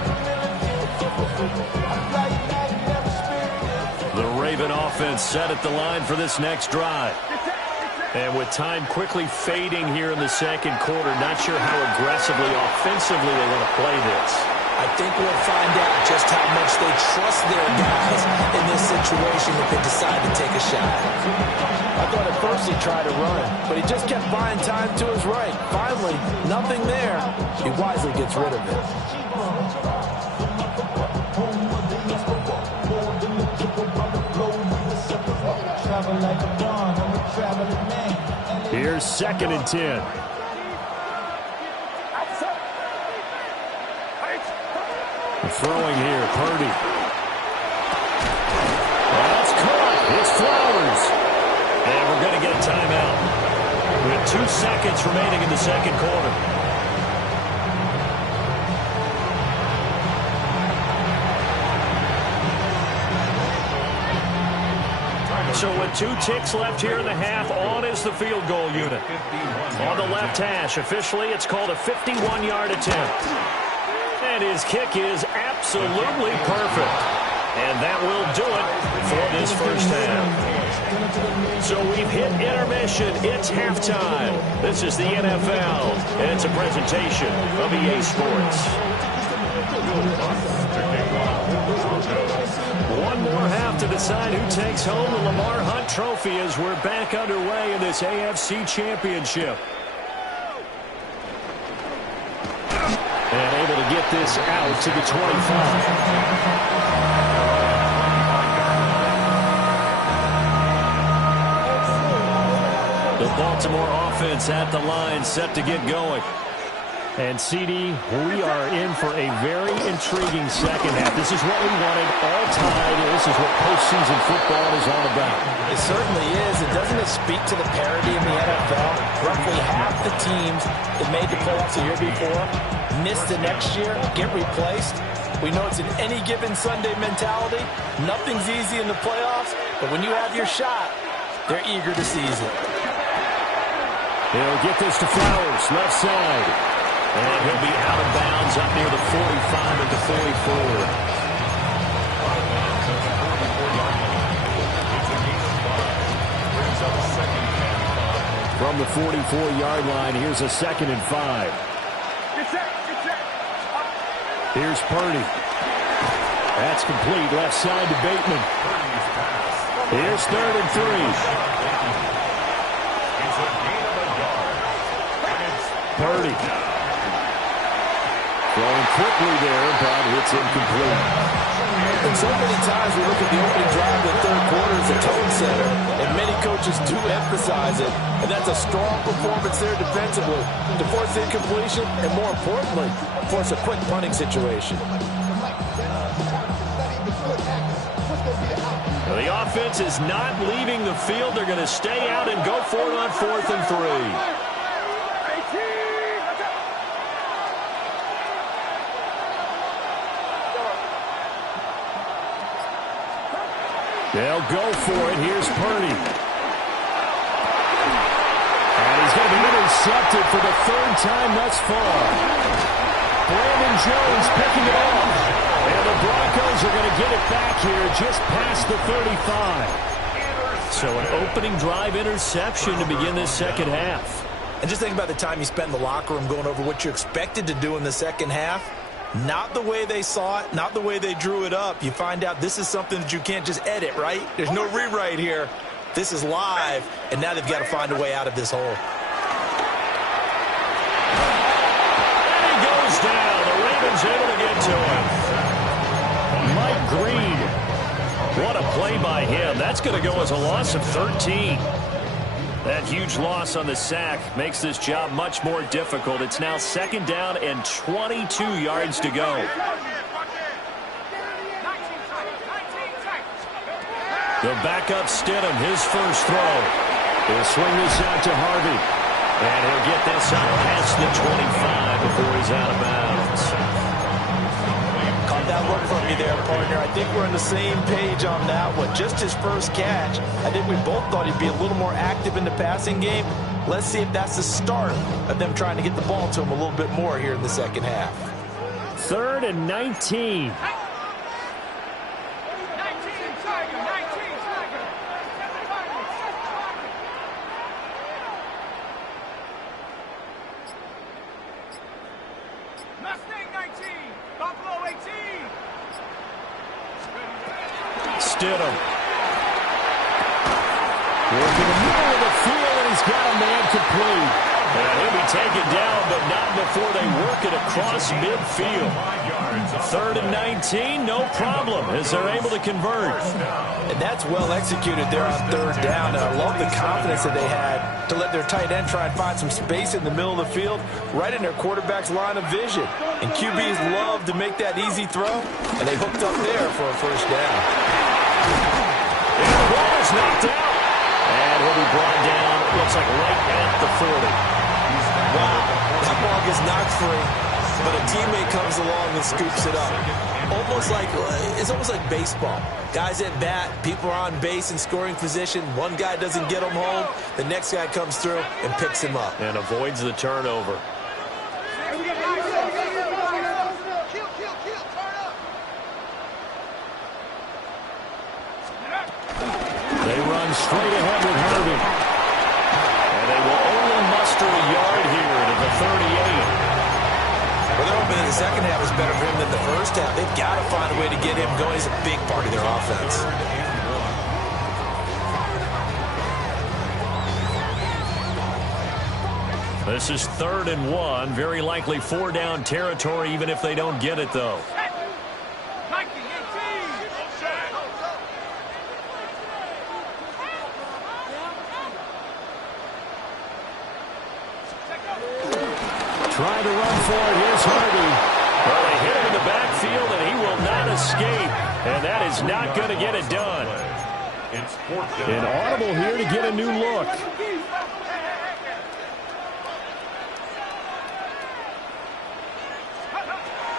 The Raven offense set at the line for this next drive. And with time quickly fading here in the 2nd quarter, not sure how aggressively, offensively they want to play this. I think we'll find out just how much they trust their guys in this situation if they decide to take a shot. I thought at first he tried to run, but he just kept buying time to his right. Finally, nothing there. He wisely gets rid of it. Here's 2nd and 10. Throwing here, Purdy. That's caught. It's Flowers. And we're going to get a timeout with 2 seconds remaining in the 2nd quarter. So with 2 ticks left here in the half, on is the field goal unit. On the left hash, officially it's called a 51-yard attempt. And his kick is absolutely perfect. And that will do it for this 1st half. So we've hit intermission. It's halftime. This is the NFL, and it's a presentation of EA Sports. One more half to decide who takes home the Lamar Hunt Trophy as we're back underway in this AFC Championship. And able to get this out to the 25. The Baltimore offense at the line, set to get going. And, CD, we are in for a very intriguing second half. This is what we wanted all time. This is what postseason football is all about. It certainly is. And doesn't it speak to the parity in the NFL? Roughly half the teams that made the playoffs the year before miss the next year, get replaced. We know it's an any given Sunday mentality. Nothing's easy in the playoffs, but when you have your shot, they're eager to seize it. They'll get this to Flowers, left side. And he'll be out of bounds up near the 45 at the 44. From the 44-yard line, here's a 2nd and 5. Here's Purdy. That's complete. Left side to Bateman. Here's 3rd and 3. Purdy. Throwing quickly there, but it's incomplete. And so many times we look at the opening drive in the third quarter as a tone setter, and many coaches do emphasize it, and that's a strong performance there defensively to force incompletion and, more importantly, force a quick punting situation. Well, the offense is not leaving the field. They're going to stay out and go for it on 4th and 3. They'll go for it. Here's Purdy. And he's going to be intercepted for the 3rd time thus far. Brandon Jones picking it off. And the Broncos are going to get it back here just past the 35. So an opening drive interception to begin this second half. And just think about the time you spent in the locker room going over what you expected to do in the second half. Not the way they saw it, not the way they drew it up. You find out this is something that you can't just edit, right? There's no rewrite here. This is live, and now they've got to find a way out of this hole. And he goes down. The Ravens able to get to him. Mike Green. What a play by him. That's going to go as a loss of 13. That huge loss on the sack makes this job much more difficult. It's now 2nd down and 22 yards to go. They'll back up Stidham, his first throw. He'll swing this out to Harvey. And he'll get this up past the 25 before he's out of bounds. Caught that look from you there, partner. I think we're on the same page on that one. Just his first catch. I think we both thought he'd be a little more active in the passing game. Let's see if that's the start of them trying to get the ball to him a little bit more here in the second half. 3rd and 19. Stidham. Working the middle of the field, and he's got a man complete. And he'll be taken down, but not before they work it across midfield. 3rd and 19, no problem, as they're able to convert. And that's well executed there on 3rd down. And I love the confidence that they had to let their tight end try and find some space in the middle of the field, right in their quarterback's line of vision. And QBs love to make that easy throw, and they hooked up there for a first down. And the ball is knocked out. And he'll be brought down, looks like right at the 40. Wow, that ball gets knocked free, but a teammate comes along and scoops it up. It's almost like baseball. Guys at bat, people are on base in scoring position. One guy doesn't get him home, the next guy comes through and picks him up. And avoids the turnover. They run straight ahead with Harvey. And they will only muster a yard here to the 38. Well, their opening in the second half was better for him than the first half. They've got to find a way to get him going. He's a big part of their offense. This is 3rd and 1. Very likely 4-down territory, even if they don't get it, though. trying to run for it. Here's Harvey. Well, they hit him in the backfield, and he will not escape. And that is not going to get it done. An audible here to get a new look.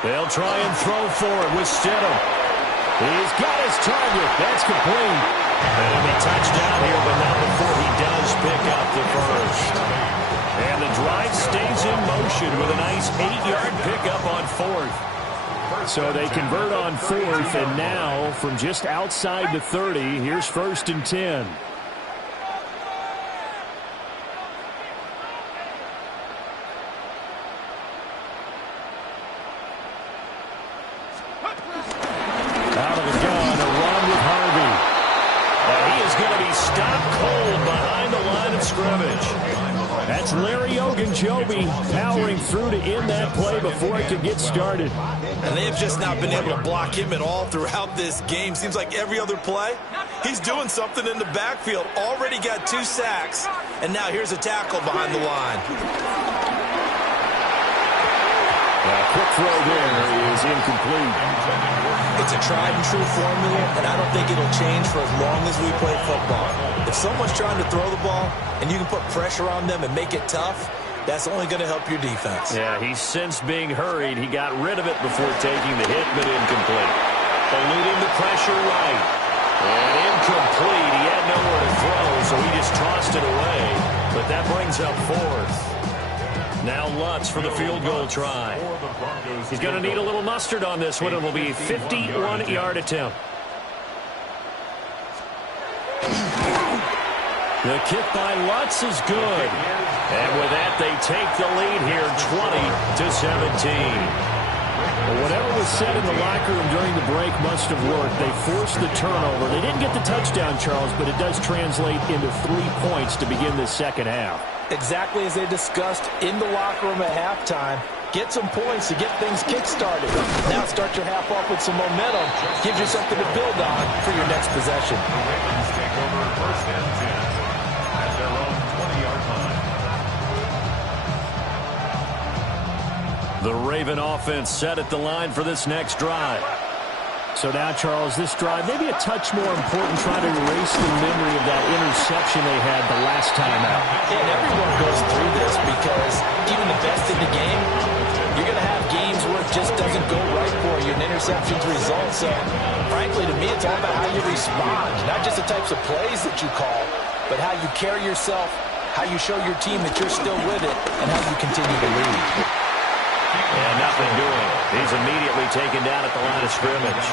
They'll try and throw for it with Stidham. He's got his target. That's complete. And he'll be touchdown here, but not before he does pick up the first. And the drive stays in motion with a nice 8-yard pickup on fourth. So they convert on fourth, and now from just outside the 30, here's 1st and 10. Out of the gun, a run with Harvey. And he is going to be stopped cold behind the line of scrimmage. That's Larry Ogunjobi powering through to end that play before it could get started. And they've just not been able to block him at all throughout this game. Seems like every other play, he's doing something in the backfield. Already got 2 sacks, and now here's a tackle behind the line. Quick throw there is incomplete. It's a tried-and-true formula, and I don't think it'll change for as long as we play football. If someone's trying to throw the ball, and you can put pressure on them and make it tough, that's only going to help your defense. Yeah, he's since being hurried. He got rid of it before taking the hit, but incomplete. Eluding the pressure right. And incomplete. He had nowhere to throw, so he just tossed it away. But that brings up fourth. Now Lutz for the field goal try. He's going to need a little mustard on this one. It will be a 51-yard attempt. The kick by Lutz is good. And with that, they take the lead here 20-17. Well, whatever was said in the locker room during the break must have worked. They forced the turnover. They didn't get the touchdown, Charles, but it does translate into 3 points to begin this second half. Exactly as they discussed in the locker room at halftime. Get some points to get things kick-started. Now start your half off with some momentum. Gives you something to build on for your next possession. The Ravens take over 1st and 10 at their own 20-yard line. The Raven offense set at the line for this next drive. So now, Charles, this drive maybe a touch more important, trying to erase the memory of that interception they had the last time out. Yeah, and everyone goes through this because even the best in the game, you're going to have games where it just doesn't go right for you, and interceptions result. So, frankly, to me, it's all about how you respond, not just the types of plays that you call, but how you carry yourself, how you show your team that you're still with it, and how you continue to lead. And nothing doing. He's immediately taken down at the line of scrimmage.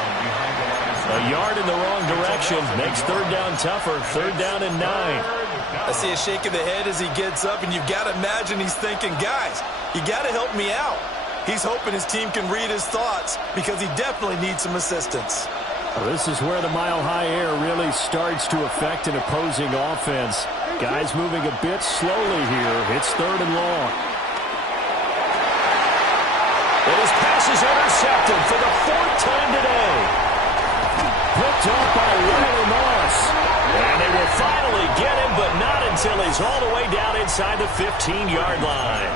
A yard in the wrong direction makes 3rd down tougher. 3rd down and 9. I see a shake of the head as he gets up, and you've got to imagine he's thinking, guys, you got to help me out. He's hoping his team can read his thoughts because he definitely needs some assistance. Well, this is where the mile-high air really starts to affect an opposing offense. Guys moving a bit slowly here. It's 3rd and long. And his pass is intercepted for the 4th time today. Picked up by Riley Moss. And they will finally get him, but not until he's all the way down inside the 15-yard line.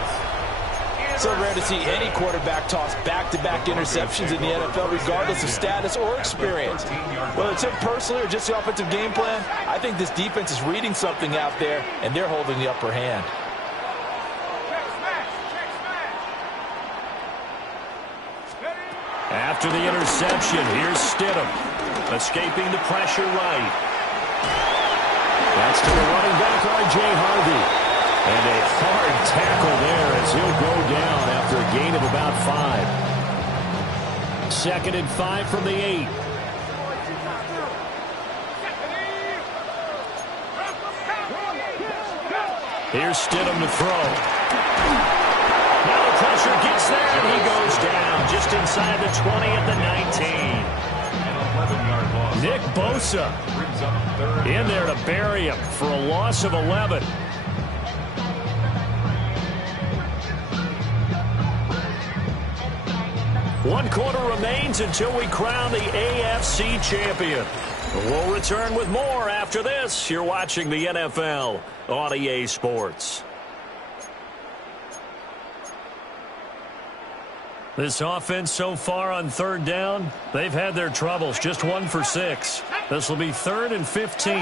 So rare to see any quarterback toss back-to-back interceptions in the NFL, regardless of status or experience. Whether it's him personally or just the offensive game plan, I think this defense is reading something out there, and they're holding the upper hand. After the interception, here's Stidham, escaping the pressure right. That's to the running back, R.J. Harvey. And a hard tackle there as he'll go down after a gain of about 5. 2nd and 5 from the 8. Here's Stidham to throw. Now the pressure gets there, and he goes down just inside the 20 at the 19. Nick Bosa in there to bury him for a loss of 11. One quarter remains until we crown the AFC champion. We'll return with more after this. You're watching the NFL on EA Sports. This offense so far on third down, they've had their troubles. Just 1 for 6. This will be 3rd and 15.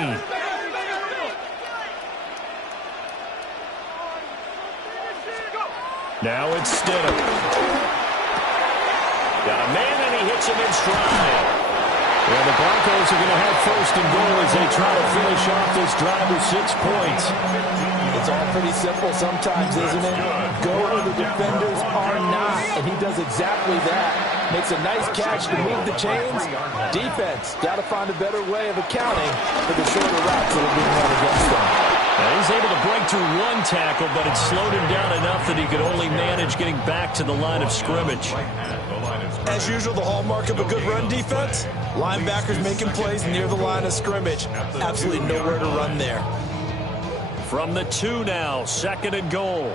Now it's Stidham. Got a man, and he hits him in stride. Well, the Broncos are going to have 1st and goal as they try to finish off this drive with 6 points. It's all pretty simple sometimes, isn't it? Go where the defenders are not, and he does exactly that. Makes a nice catch to move the chains. Defense, got to find a better way of accounting for the shorter routes that are being run against them. Now he's able to break through 1 tackle, but it slowed him down enough that he could only manage getting back to the line of scrimmage. As usual, the hallmark of a good run defense, linebackers making plays near the line of scrimmage. Absolutely nowhere to run there. From the 2 now, 2nd and goal.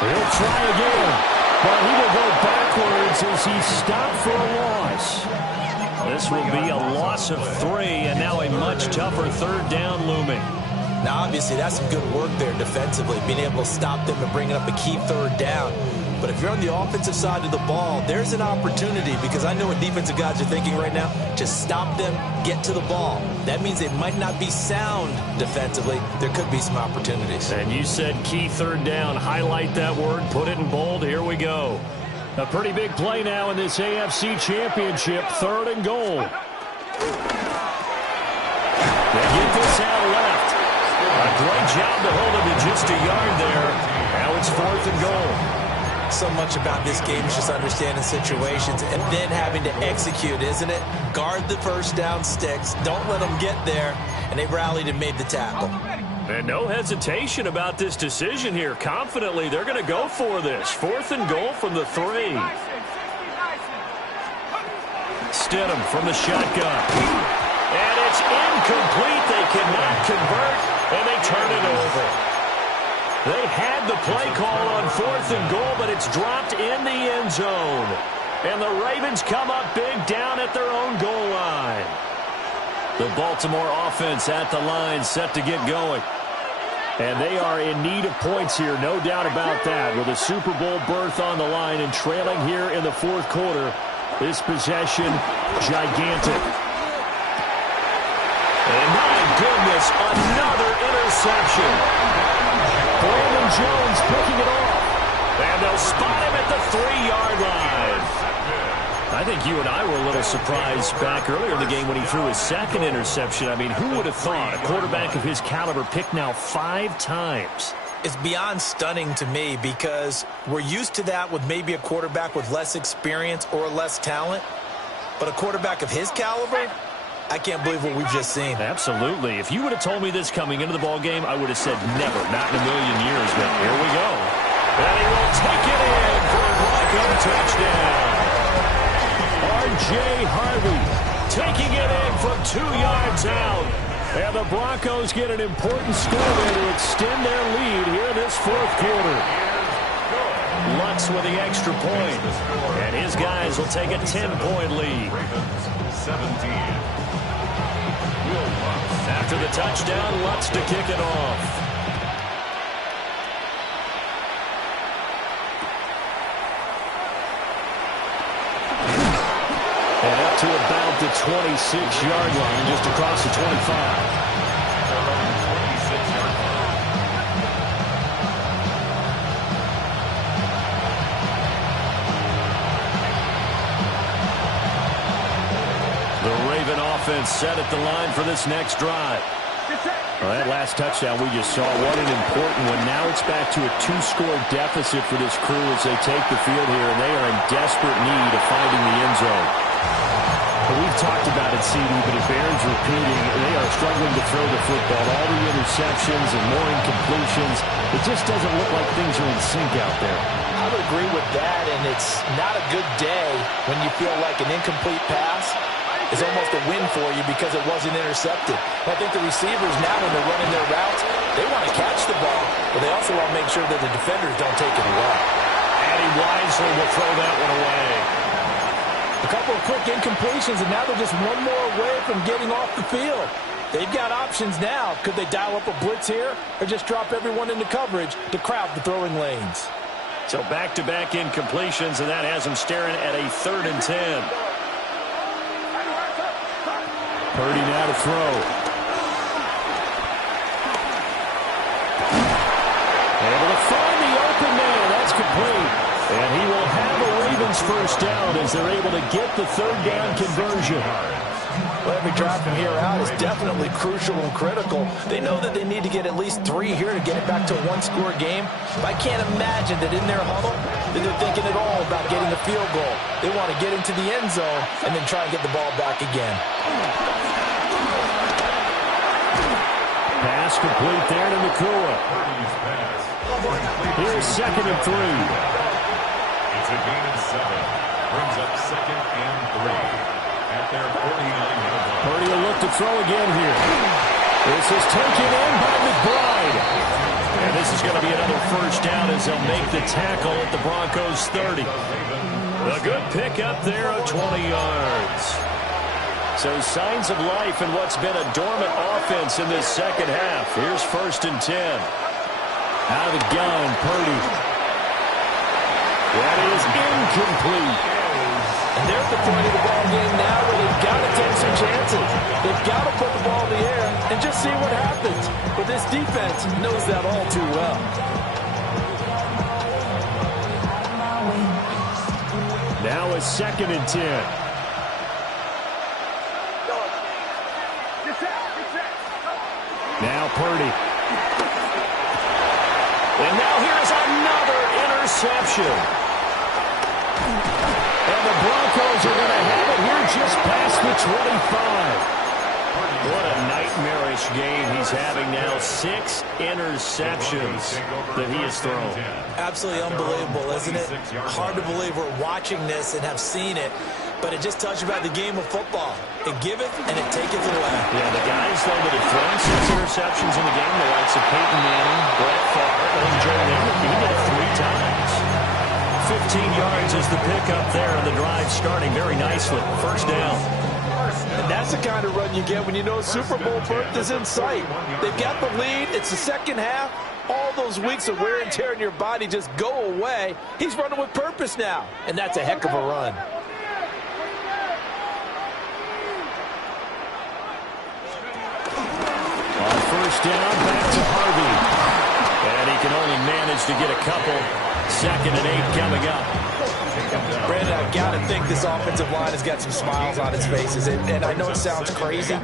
He'll try again, but he will go backwards as he's stopped for a loss. This will be a loss of 3, and now a much tougher 3rd down looming. Now, obviously, that's some good work there defensively, being able to stop them and bringing up a key 3rd down. But if you're on the offensive side of the ball, there's an opportunity, because I know what defensive guys are thinking right now. Just stop them, get to the ball. That means they might not be sound defensively. There could be some opportunities. And you said key 3rd down. Highlight that word, put it in bold. Here we go. A pretty big play now in this AFC Championship, 3rd and goal. They get this out left. A great job to hold him to just a yard there. Now it's 4th and goal. So much about this game is just understanding situations and then having to execute, isn't it? Guard the 1st down sticks. Don't let them get there. And they rallied and made the tackle. And no hesitation about this decision here. Confidently, they're going to go for this. 4th and goal from the 3. Stidham from the shotgun. And it's incomplete. They cannot convert, and they turn it over. They had the play call on 4th and goal, but it's dropped in the end zone. And the Ravens come up big down at their own goal line. The Baltimore offense at the line, set to get going. And they are in need of points here, no doubt about that. With a Super Bowl berth on the line and trailing here in the 4th quarter, this possession, gigantic. And my goodness, another interception. Brandon Jones picking it off. And they'll spot him at the 3-yard line. I think you and I were a little surprised back earlier in the game when he threw his 2nd interception. I mean, who would have thought a quarterback of his caliber picked now 5 times? It's beyond stunning to me, because we're used to that with maybe a quarterback with less experience or less talent. But a quarterback of his caliber, I can't believe what we've just seen. Absolutely. If you would have told me this coming into the ball game, I would have said never, not in a million years. But here we go. And he will take it in for a Bronco touchdown. R.J. Harvey taking it in from 2 yards out. And the Broncos get an important score there to extend their lead here in this 4th quarter. Lutz with the extra point. And his guys will take a 10-point lead. 17. After the touchdown, Lutz to kick it off. And up to about the 26-yard line, just across the 25. The Raven offense set at the line for this next drive. Well, that last touchdown we just saw, what an important one. Now it's back to a 2-score deficit for this crew as they take the field here, and they are in desperate need of finding the end zone. We've talked about it, CD, but it bears repeating. They are struggling to throw the football. All the interceptions and more incompletions. It just doesn't look like things are in sync out there. I would agree with that, and it's not a good day when you feel like an incomplete pass is almost a win for you because it wasn't intercepted. I think the receivers now, when they're running their routes, they want to catch the ball, but they also want to make sure that the defenders don't take it away. And he wisely will throw that one away. A couple of quick incompletions, and now they're just one more away from getting off the field. They've got options now. Could they dial up a blitz here or just drop everyone into coverage to crowd the throwing lanes? So back-to-back incompletions, and that has them staring at a 3rd and 10. Purdy now to throw. Able to find the open man. That's complete. And he will have a Ravens first down as they're able to get the 3rd down conversion. Well, every drive from here out is definitely crucial and critical. They know that they need to get at least 3 here to get it back to a 1-score game. But I can't imagine that in their huddle that they're thinking at all about getting a field goal. They want to get into the end zone and then try and get the ball back again. Pass complete there to Nakua. Here's 2nd and 3. It's a gain of 7. Brings up 2nd and 3. At their 49-yard line. Purdy will look to throw again here. This is taken in by McBride. And this is going to be another first down as they'll make the tackle at the Broncos 30. A good pickup there of 20 yards. So signs of life in what's been a dormant offense in this second half. Here's 1st and 10. Out of the gun, Purdy. That is incomplete. And they're at the point of the ball game now where they've got to take some chances. They've got to put the ball in the air and just see what happens. But this defense knows that all too well. Now a 2nd and 10. Now Purdy. And now here's another interception. And the Broncos are going to have it here just past the 25. What a nightmarish game he's having now. 6 interceptions that he has thrown. Absolutely unbelievable, isn't it? Hard to believe we're watching this and have seen it. But it just tells you about the game of football. It giveth and it taketh away. Yeah, the guys, though, that have thrown 6 interceptions in the game, the likes of Peyton Manning, Brett Favre, and Joe Namath, he did it 3 times. 15 yards is the pickup there, and the drive starting very nicely. First down. And that's the kind of run you get when you know Super Bowl berth is in sight. They've got the lead. It's the second half. All those weeks of wear and tear in your body just go away. He's running with purpose now, and that's a heck of a run. On first down, back to Harvey. And he can only manage to get a couple. 2nd and 8 coming up. Brandon, I've got to think this offensive line has got some smiles on its faces. And I know it sounds crazy,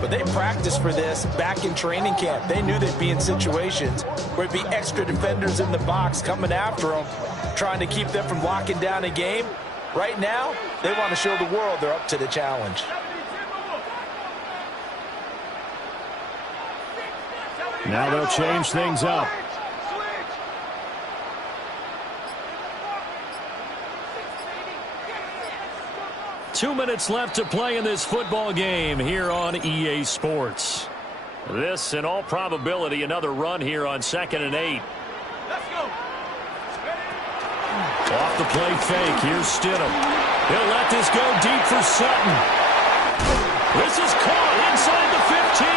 but they practiced for this back in training camp. They knew they'd be in situations where it'd be extra defenders in the box coming after them, trying to keep them from locking down a game. Right now, they want to show the world they're up to the challenge. Now they'll change things up. Two minutes left to play in this football game here on EA Sports. This, in all probability, another run here on 2nd and 8. Let's go. Off the play fake. Here's Stidham. He'll let this go deep for Sutton. This is caught inside the 15.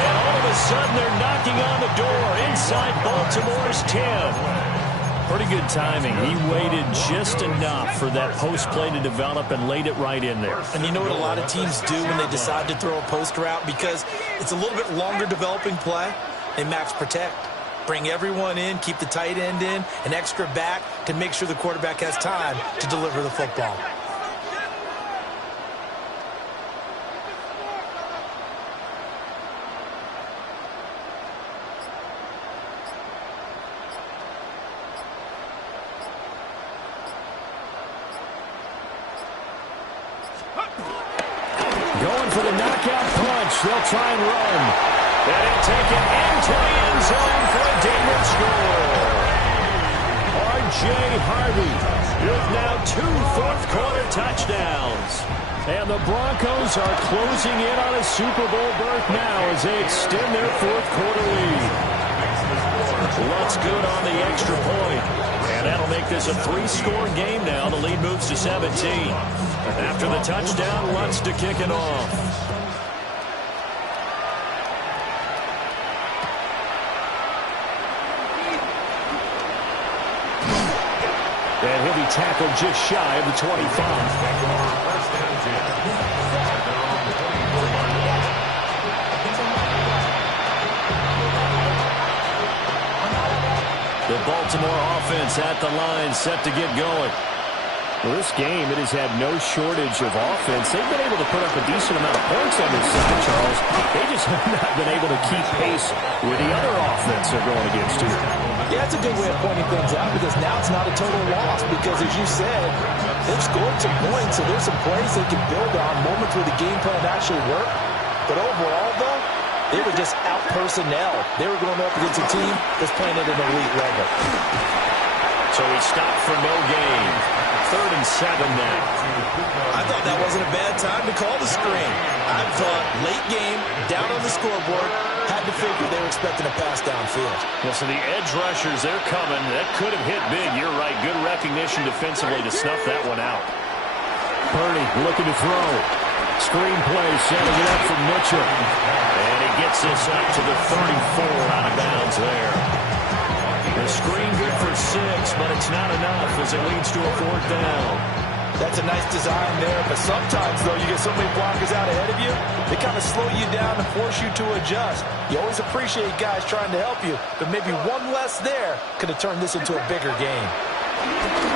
And all of a sudden, they're knocking on the door inside Baltimore's 10. Pretty good timing. He waited just enough for that post play to develop and laid it right in there. And you know what a lot of teams do when they decide to throw a post route? Because it's a little bit longer developing play. They max protect. Bring everyone in, keep the tight end in, an extra back to make sure the quarterback has time to deliver the football. Going for the knockout punch. They'll try and run. And he'll take it into the end zone for a Denver score. R.J. Harvey with now 2 fourth-quarter touchdowns. And the Broncos are closing in on a Super Bowl berth now as they extend their fourth-quarter lead. Lutz good on the extra point. And that'll make this a 3-score game now. The lead moves to 17. After the touchdown, Lutz to kick it off. be tackled just shy of the 25. The Baltimore offense at the line, set to get going. Well, this game, it has had no shortage of offense. They've been able to put up a decent amount of points on this side, Charles. They just have not been able to keep pace with the other offense they're going against here. Yeah, it's a good way of pointing things out because now it's not a total loss because, as you said, they've scored some points, so there's some plays they can build on, moments where the game plan actually worked. But overall, though, they were just out-personnel. They were going up against a team that's playing at an elite level. So he stopped for no gain. 3rd and 7 now. I thought that wasn't a bad time to call the screen. I thought late game, down on the scoreboard, had to figure they were expecting a pass downfield. Well, so the edge rushers, they're coming. That could have hit big. You're right. Good recognition defensively to snuff that one out. Purdy looking to throw. Screen play, setting it up for Mitchell. And he gets this up to the 34 out of bounds there. The screen good for 6, but it's not enough as it leads to a 4th down. That's a nice design there, but sometimes, though, you get so many blockers out ahead of you, they kind of slow you down and force you to adjust. You always appreciate guys trying to help you, but maybe one less there could have turned this into a bigger game.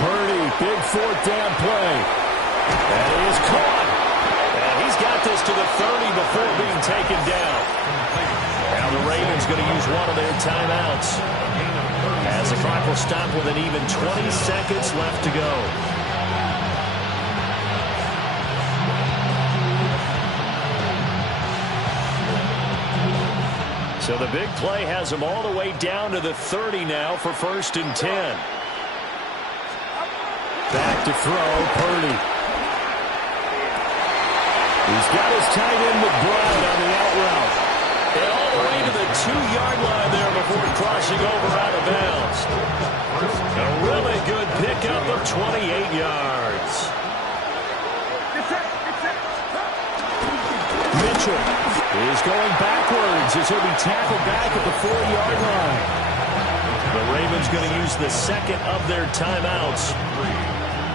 Purdy, big 4th down play. And he is caught. And he's got this to the 30 before being taken down. Now the Ravens going to use one of their timeouts as the clock will stop with an even 20 seconds left to go. So the big play has them all the way down to the 30 now for 1st and 10. Back to throw, Purdy. He's got his tight end McBride on the out route. And all the way to the 2-yard line there before crossing over out of bounds. A really good pickup of 28 yards. Mitchell is going backwards as he'll be tackled back at the 4-yard line. The Ravens going to use the 2nd of their timeouts.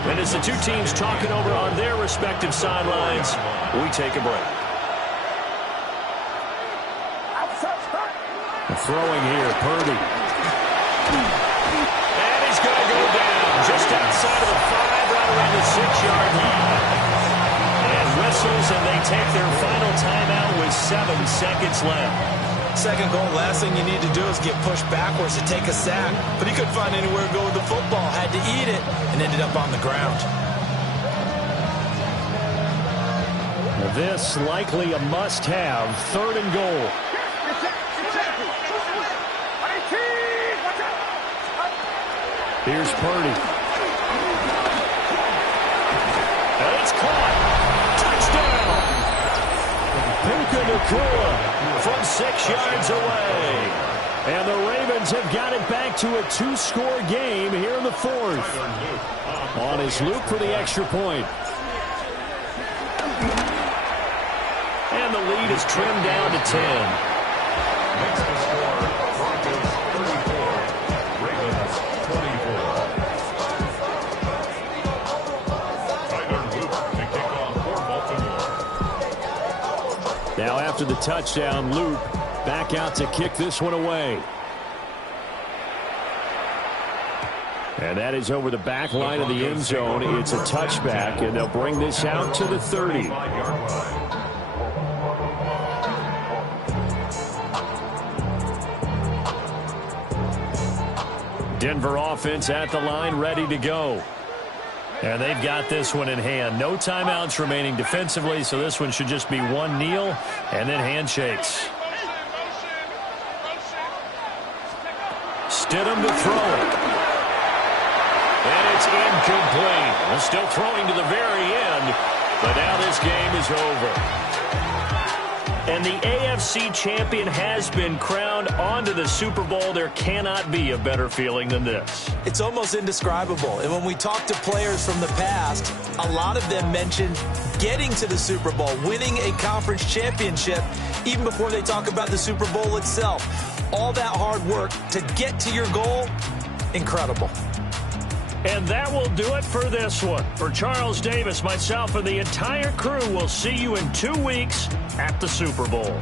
And as the two teams talking over on their respective sidelines, we take a break. Throwing here, Purdy. And he's going to go down just outside of the 5, right around the 6-yard line. And whistles, and they take their final timeout with 7 seconds left. 2nd goal, last thing you need to do is get pushed backwards to take a sack. But he couldn't find anywhere to go with the football, had to eat it, and ended up on the ground. This likely a must-have, 3rd and goal. Here's Purdy. And it's caught. Touchdown. Puka Nacua from 6 yards away. And the Ravens have got it back to a 2-score game here in the 4th. On his loop for the extra point. And the lead is trimmed down to 10. Makes the score Broncos 34, Ravens 24. Tyler Luke to kick off for Baltimore. Now after the touchdown, Luke back out to kick this one away. And that is over the back line of the end zone. It's a touchback, and they'll bring this out to the 30. Denver offense at the line, ready to go. And they've got this one in hand. No timeouts remaining defensively, so this one should just be one kneel and then handshakes. Stidham to throw it. And it's incomplete. Well, still throwing to the very end, but now this game is over. And the AFC champion has been crowned onto the Super Bowl. There cannot be a better feeling than this. It's almost indescribable. And when we talk to players from the past, a lot of them mention getting to the Super Bowl, winning a conference championship, even before they talk about the Super Bowl itself. All that hard work to get to your goal, incredible. And that will do it for this one. For Charles Davis, myself, and the entire crew, we'll see you in 2 weeks at the Super Bowl.